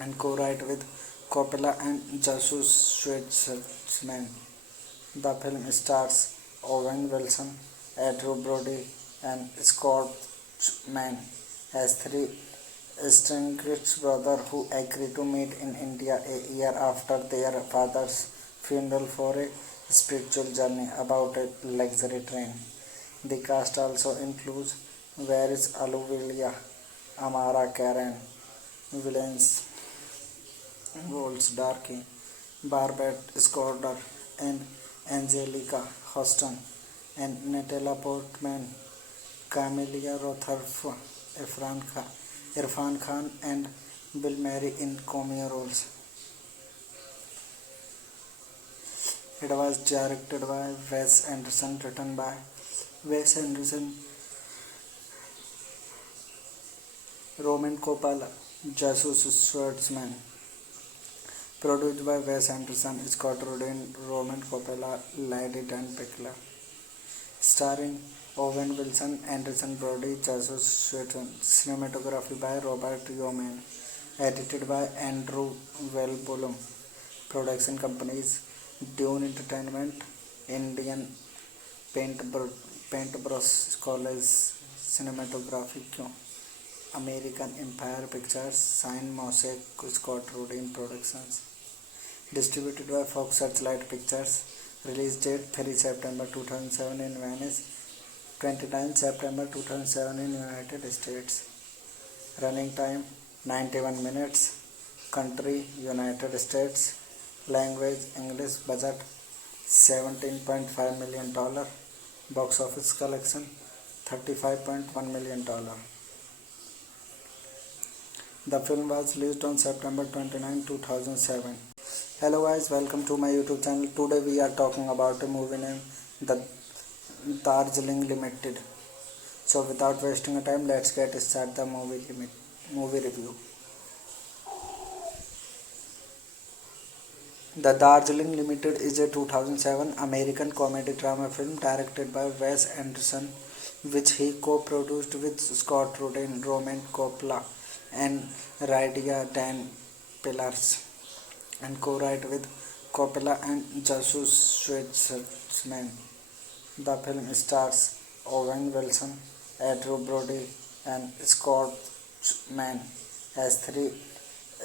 and co-write with Coppola and Jesus Schwartzman. The film stars Owen Wilson, Andrew Brody, and Scott Mann as three estranged brothers who agree to meet in India a year after their father's funeral for a spiritual journey about a luxury train. The cast also includes Varys Alluvia, Amara Karen, Williams Goldsdarky, Barbette Scorder, and Angelica Huston, and Natalie Portman, Camelia Rothorf, Irfan Khan, and Bill Murray in cameo roles. It was directed by Wes Anderson, written by Wes Anderson, Roman Coppola, Jesus Schwartzman. Produced by Wes Anderson, Scott Rudin, Roman Coppola, Lady Dan Pickler. Starring Owen Wilson, Anderson Brody, Jesus Schwartzman. Cinematography by Robert Yeoman. Edited by Andrew Wellbulum. Production companies Dune Entertainment, Indian Paintbrush College Cinematography, American Empire Pictures, Sign Mosaic, Scott Rudin Productions. Distributed by Fox Searchlight Pictures. Release date 3 September 2007 in Venice, 29 September 2007 in United States. Running time 91 minutes. Country United States. Language English. Budget $17.5 million. Box office collection $35.1 million. The film was released on September 29, 2007. Hello guys, welcome to my YouTube channel. Today we are talking about a movie named The Darjeeling Limited. So without wasting time, let's get start the movie review. The Darjeeling Limited is a 2007 American comedy drama film directed by Wes Anderson, which he co-produced with Scott Rudin, Roman Coppola, and Rydia Dan Pillars, and co-write with Coppola and Jesus Schwartzman. The film stars Owen Wilson, Andrew Brody, and Scott Mann as three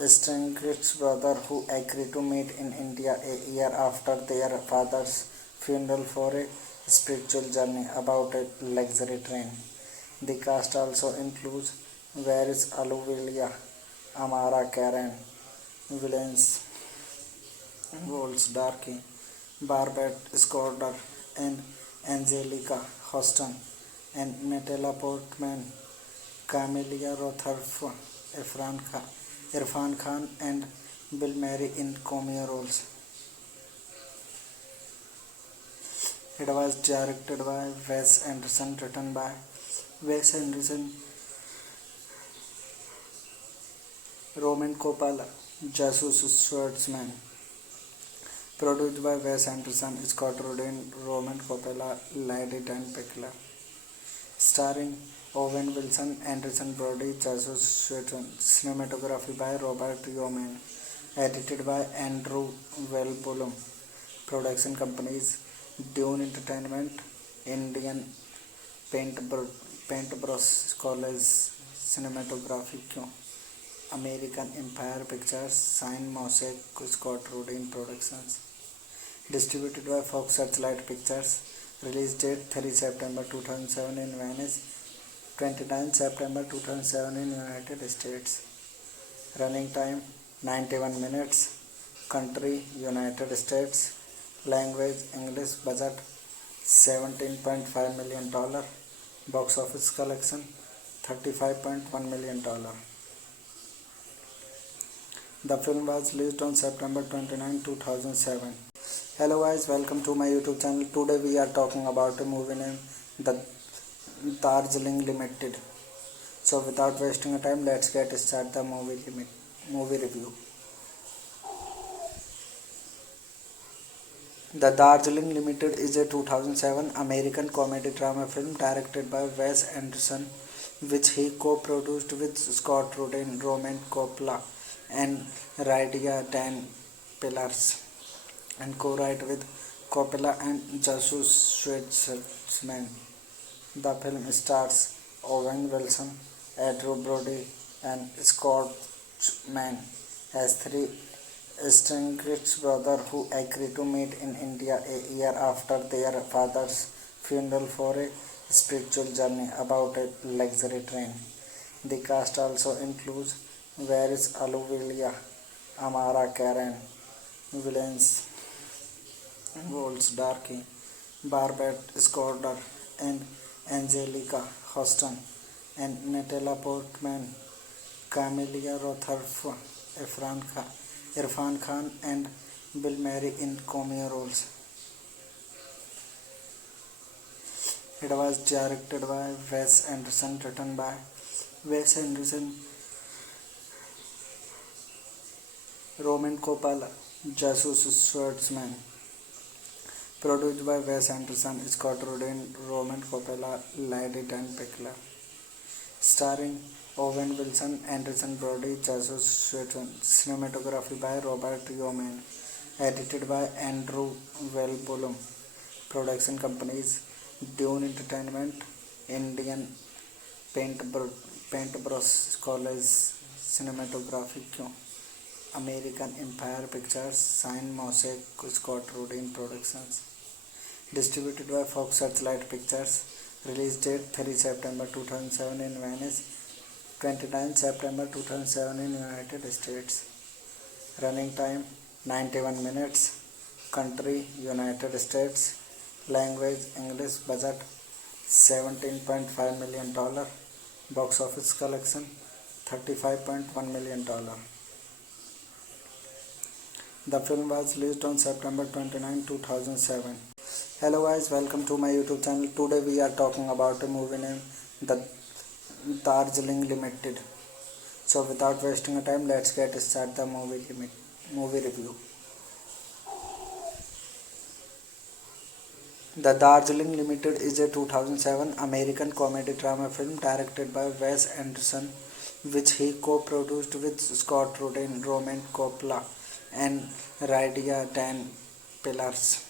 estranged brothers who agree to meet in India a year after their father's funeral for a spiritual journey about a luxury train. The cast also includes Varys Alluvia, Amara Karen, Williams Goldsdarky, Barbette Scorder, and Angelica Houston, and Natalie Portman, Camelia Rothorf, Irfan Khan, and Bill Murray in cameo roles. It was directed by Wes Anderson, written by Wes Anderson, Roman Coppola, Jesus Schwartzman. Produced by Wes Anderson, Scott Rudin, Roman Coppola, Lady Dan Pickler. Starring Owen Wilson, Anderson Brody, Jesus Schwartzman. Cinematography by Robert Yeoman. Edited by Andrew Wellbulum. Production companies Dune Entertainment, Indian Paintbrush College Cinematography, American Empire Pictures, Sign Mosaic, Scott Rudin Productions. Distributed by Fox Searchlight Pictures. Release date 3 September 2007 in Venice, 29 September 2007 in United States. Running time 91 minutes. Country United States. Language English. Budget $17.5 million. Box office collection $35.1 million. The film was released on September 29, 2007. Hello guys, welcome to my YouTube channel. Today we are talking about a movie named The Darjeeling Limited. So without wasting time, let's get started the movie review. The Darjeeling Limited is a 2007 American comedy drama film directed by Wes Anderson, which he co-produced with Scott Rudin, Roman Coppola, and Radia Dan Pillars, and co-write with Coppola and Jesus Schwartzman. The film stars Owen Wilson, Andrew Brody, and Scott Mann as three estranged brothers who agree to meet in India a year after their father's funeral for a spiritual journey about a luxury train. The cast also includes Varys Alluvia, Amara Karen, Villains, Wolves Darky, Barbette Scorder, and Angelica Houston, and Natalie Portman, Camelia Rothorf, Irfan Khan, and Bill Murray in cameo roles. It was directed by Wes Anderson, written by Wes Anderson, Roman Coppola, Jesus Schwartzman. Produced by Wes Anderson, Scott Rudin, Roman Coppola, Lady Dan Pickler. Starring Owen Wilson, Anderson Brody, Jesus Schwartzman. Cinematography by Robert Yeoman. Edited by Andrew Wellbulum. Production companies Dune Entertainment, Indian Paintbrush College Cinematography, American Empire Pictures, Sign Mosaic, Scott Rudin Productions. Distributed by Fox Searchlight Pictures. Release date 3 September 2007 in Venice, 29 September 2007 in United States. Running time 91 minutes. Country United States. Language English. Budget $17.5 million. Box office collection $35.1 million. The film was released on September 29, 2007. Hello guys, welcome to my YouTube channel. Today we are talking about a movie named The Darjeeling Limited. So without wasting time, let's get started the movie review. The Darjeeling Limited is a 2007 American comedy drama film directed by Wes Anderson, which he co-produced with Scott Rudin, Roman Coppola, and Radia Dan Pillars,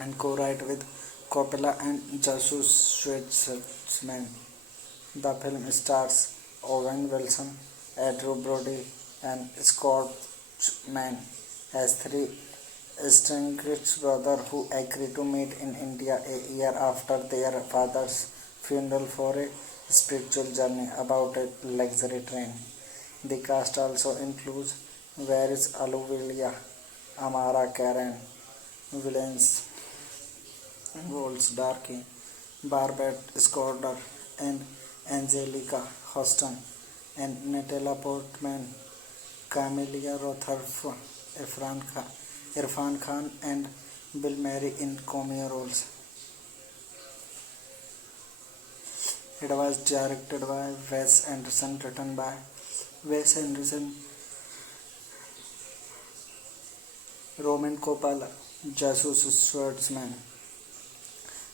and co-write with Coppola and Jesus Schwartzman. The film stars Owen Wilson, Andrew Brody, and Scott Mann as three estranged brothers who agree to meet in India a year after their father's funeral for a spiritual journey about a luxury train. The cast also includes Varys Alluvia, Amara Karen, villains Waltz Darky, Barbette Scorder, and Angelica Houston, and Natalie Portman, Camelia Rothorf, Irfan Khan, and Bill Murray in cameo roles. It was directed by Wes Anderson, written by Wes Anderson, Roman Coppola, Jesus Schwartzman.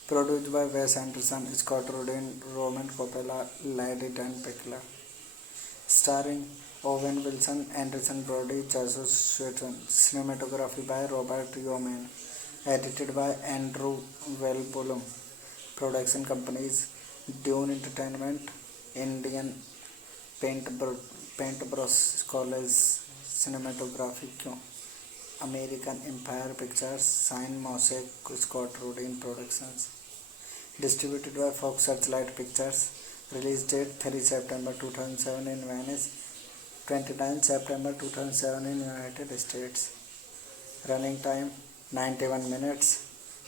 Produced by Wes Anderson, Scott Rudin, Roman Coppola, Lady Dan Pickler. Starring Owen Wilson, Anderson Brody, Jesus Schwartzman. Cinematography by Robert Yeoman. Edited by Andrew Wellbulum. Production companies Dune Entertainment, Indian Paintbrush College Cinematography, American Empire Pictures, Sign Mosaic, Scott Rudin Productions. Distributed by Fox Searchlight Pictures. Release date 3 September 2007 in Venice, 29 September 2007 in United States. Running time 91 minutes.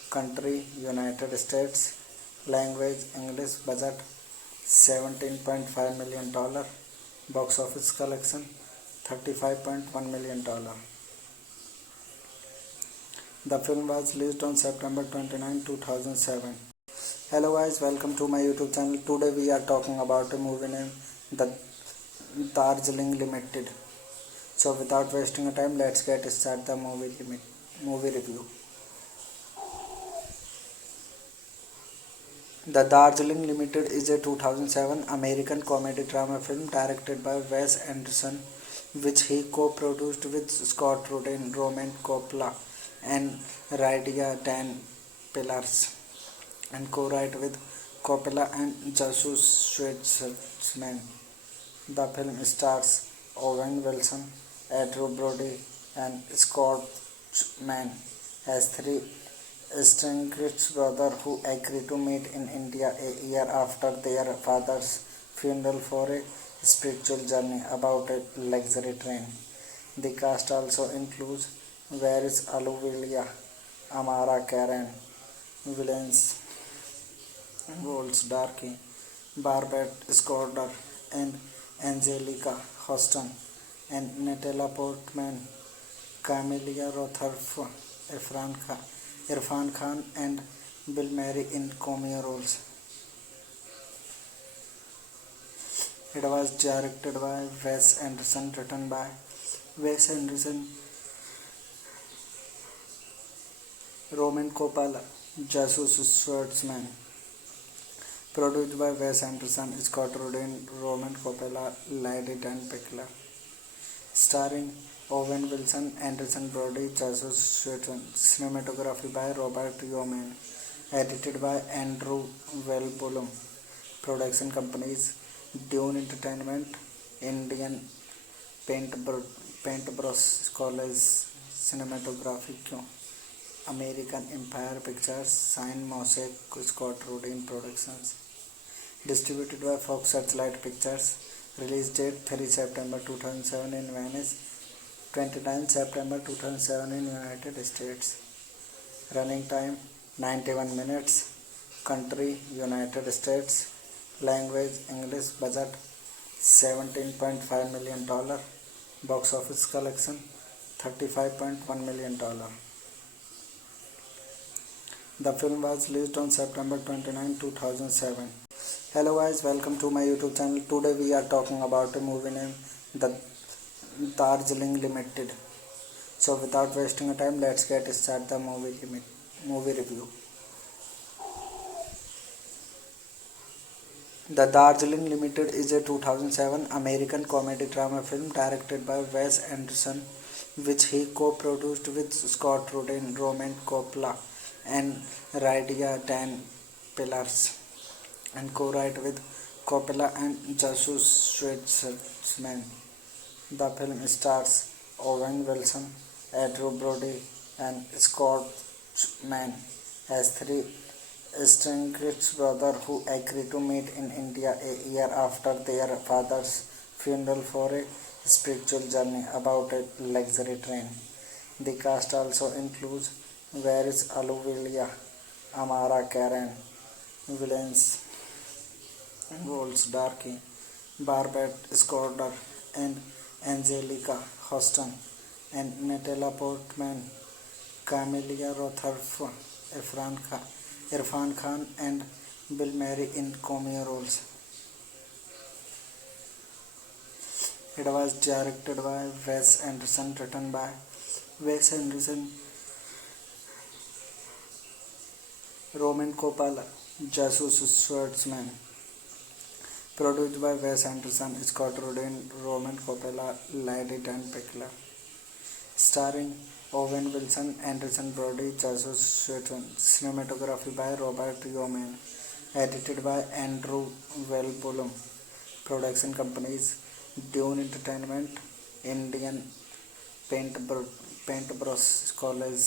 Country United States. Language English. Budget $17.5 million. Box office collection $35.1 million. The film was released on September 29, 2007. Hello guys, welcome to my YouTube channel. Today we are talking about a movie named The Darjeeling Limited. So without wasting time, let's get started the movie review. The Darjeeling Limited is a 2007 American comedy drama film directed by Wes Anderson, which he co-produced with Scott Rudin, Roman Coppola, and Rydia Dan Pillars, and co-write with Coppola and Jesus Schwartzman. The film stars Owen Wilson, Andrew Brody, and Scott Mann as three estranged brothers who agree to meet in India a year after their father's funeral for a spiritual journey about a luxury train. The cast also includes Varys Ahluwalia, Amara Karen, villains Waltz Darky, Barbette Scorder, and Angelica Houston, and Natalie Portman, Camelia Rothorf, Irfan Khan, and Bill Murray in cameo roles. It was directed by Wes Anderson, written by Wes Anderson, Roman Coppola, Jesus Schwartzman. Produced by Wes Anderson, Scott Rudin, Roman Coppola, Lady Dan Pickler. Starring Owen Wilson, Anderson Brody, Jesus Schwartzman. Cinematography by Robert Yeoman. Edited by Andrew Wellbulum. Production companies Dune Entertainment, Indian Paintbrush College Cinematography, American Empire Pictures, Sign Mosaic, Scott Rudin Productions. Distributed by Fox Searchlight Pictures. Release date 3 September 2007 in Venice, 29 September 2007 in United States. Running time 91 minutes. Country United States. Language English. Budget $17.5 million. Box office collection $35.1 million. The film was released on September 29, 2007. Hello guys, welcome to my YouTube channel. Today we are talking about a movie named The Darjeeling Limited. So without wasting time, let's get started the movie review. The Darjeeling Limited is a 2007 American comedy drama film directed by Wes Anderson, which he co-produced with Scott Rudin, Roman Coppola, and Rydia Dan Pillars, and co-write with Coppola and Jesus Schwartzman. The film stars Owen Wilson, Andrew Brody, and Scott Mann as three estranged brothers who agree to meet in India a year after their father's funeral for a spiritual journey about a luxury train. The cast also includes Where is Aluvia, Amara Karen, Villains, Wolves Darky, Barbette Scorder, and Angelica Hoston, and Natalia Portman, Camelia Rotherf, Irfan Khan, and Bill Murray in cameo roles. It was directed by Wes Anderson, written by Wes Anderson, Roman Coppola, Jesus Schwartzman. Produced by Wes Anderson, Scott Rudin, Roman Coppola, Lady Dan Pickler. Starring Owen Wilson, Anderson Brody, Jesus Schwartzman. Cinematography by Robert Yeoman. Edited by Andrew Wellbulum. Production companies Dune Entertainment, Indian Paintbrush College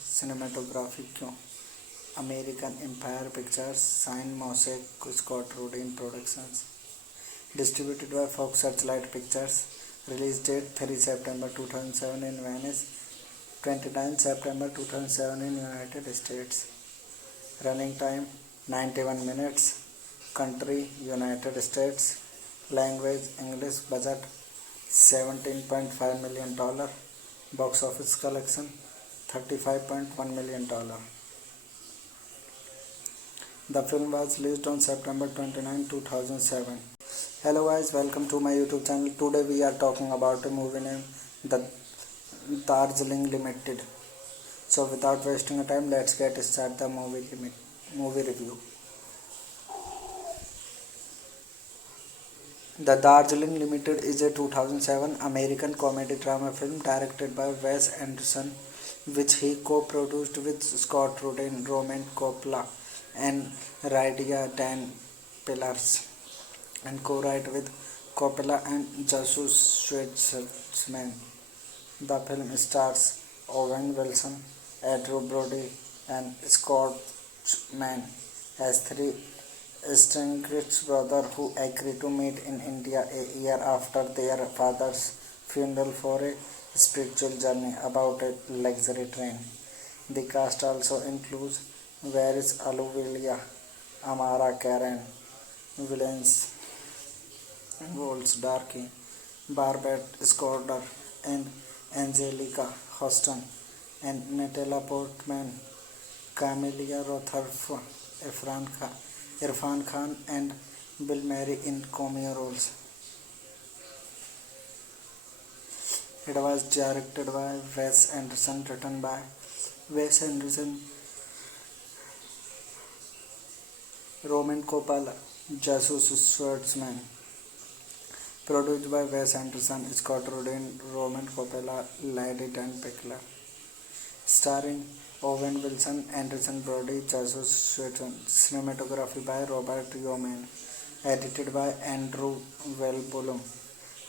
Cinematography, American Empire Pictures, Sign Mosaic, Scott Rudin Productions. Distributed by Fox Searchlight Pictures. Release date 3 September 2007 in Venice, 29 September 2007 in United States. Running time 91 minutes. Country United States. Language English. Budget $17.5 million. Box office collection $35.1 million. The film was released on September 29, 2007. Hello guys, welcome to my YouTube channel. Today we are talking about a movie named The Darjeeling Limited. So without wasting time, let's get started the movie review. The Darjeeling Limited is a 2007 American comedy drama film directed by Wes Anderson, which he co-produced with Scott Rudin, Roman Coppola, and Radia Dan Pillars, and co-write with Coppola and Jesus Schwartzman. The film stars Owen Wilson, Andrew Brody, and Scott Mann as three estranged brothers who agree to meet in India a year after their father's funeral for a spiritual journey about a luxury train. The cast also includes Varys Aluvia, Amara Karen, Villains, Wolves Darky, Barbette Scorder, and Angelica Hoston, and Natalia Portman, Camelia Rotherf, Irfan Khan, and Bill Murray in cameo roles. It was directed by Wes Anderson, written by Wes Anderson, Roman Coppola, Jesus Schwartzman. Produced by Wes Anderson, Scott Rudin, Roman Coppola, Lady Dan Pickler. Starring Owen Wilson, Anderson Brody, Jesus Schwartzman. Cinematography by Robert Yeoman. Edited by Andrew Wellbulum.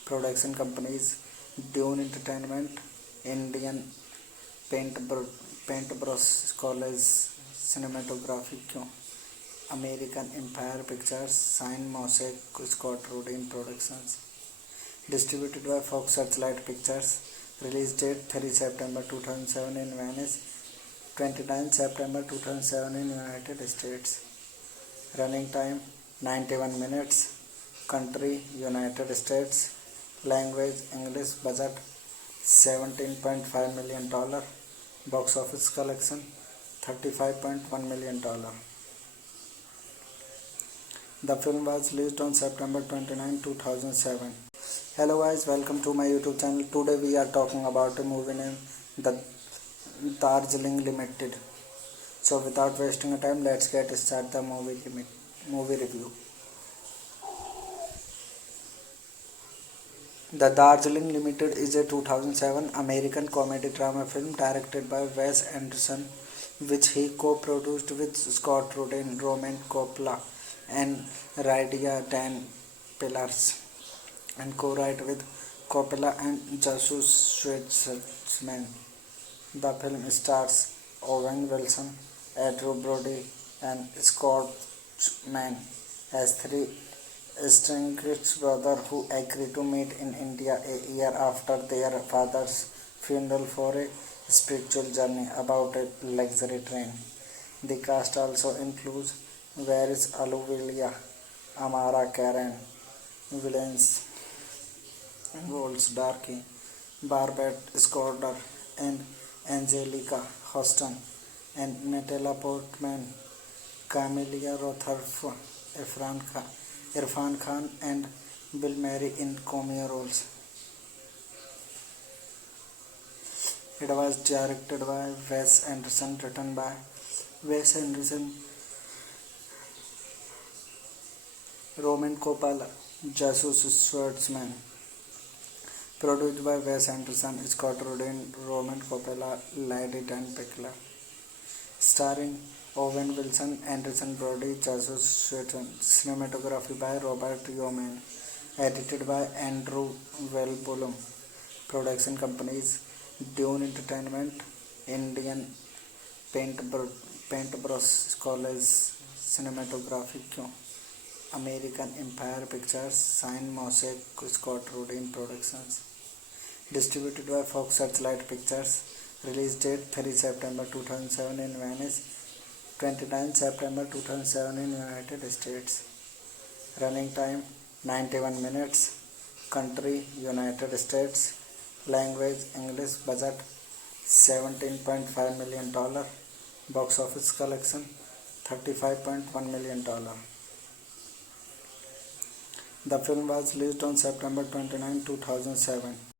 Production companies Dune Entertainment, Indian Paintbrush College Cinematography, American Empire Pictures, Sign Mosaic, Scott Rudin Productions. Distributed by Fox Searchlight Pictures. Release date 3 September 2007 in Venice, 29 September 2007 in United States. Running time 91 minutes. Country United States. Language English. Budget $17.5 million. Box office collection $35.1 million. The film was released on September 29, 2007. Hello guys, welcome to my YouTube channel. Today we are talking about a movie named The Darjeeling Limited. So without wasting time, let's get started the movie review. The Darjeeling Limited is a 2007 American comedy drama film directed by Wes Anderson, which he co-produced with Scott Rudin, Roman Coppola, and Radia Dan Pillars, and co-write with Coppola and Jesus Schwartzman. The film stars Owen Wilson, Andrew Brody, and Scott Mann as three estranged brothers who agree to meet in India a year after their father's funeral for a spiritual journey about a luxury train. The cast also includes Varys Alluvia, Amara Karen, Villains, Wolves Darky, Barbette Scorder, and Angelica Hoston, and Natalia Portman, Camelia Rotherf, Irfan Khan, and Bill Murray in cameo roles. It was directed by Wes Anderson, written by Wes Anderson, Roman Coppola, Jesus Schwartzman. Produced by Wes Anderson, Scott Rudin, Roman Coppola, Lady Dan Pickler. Starring Owen Wilson, Anderson Brody, Jesus Schwartzman. Cinematography by Robert Yeoman. Edited by Andrew Wellbulum. Production companies Dune Entertainment, Indian Paintbrush College Cinematography, American Empire Pictures, Sign Mosaic, Scott Rudin Productions. Distributed by Fox Searchlight Pictures. Release date 3 September 2007 in Venice, 29 September 2007 in United States. Running time 91 minutes. Country United States. Language English. Budget $17.5 million. Box office collection $35.1 million. The film was released on September 29, 2007.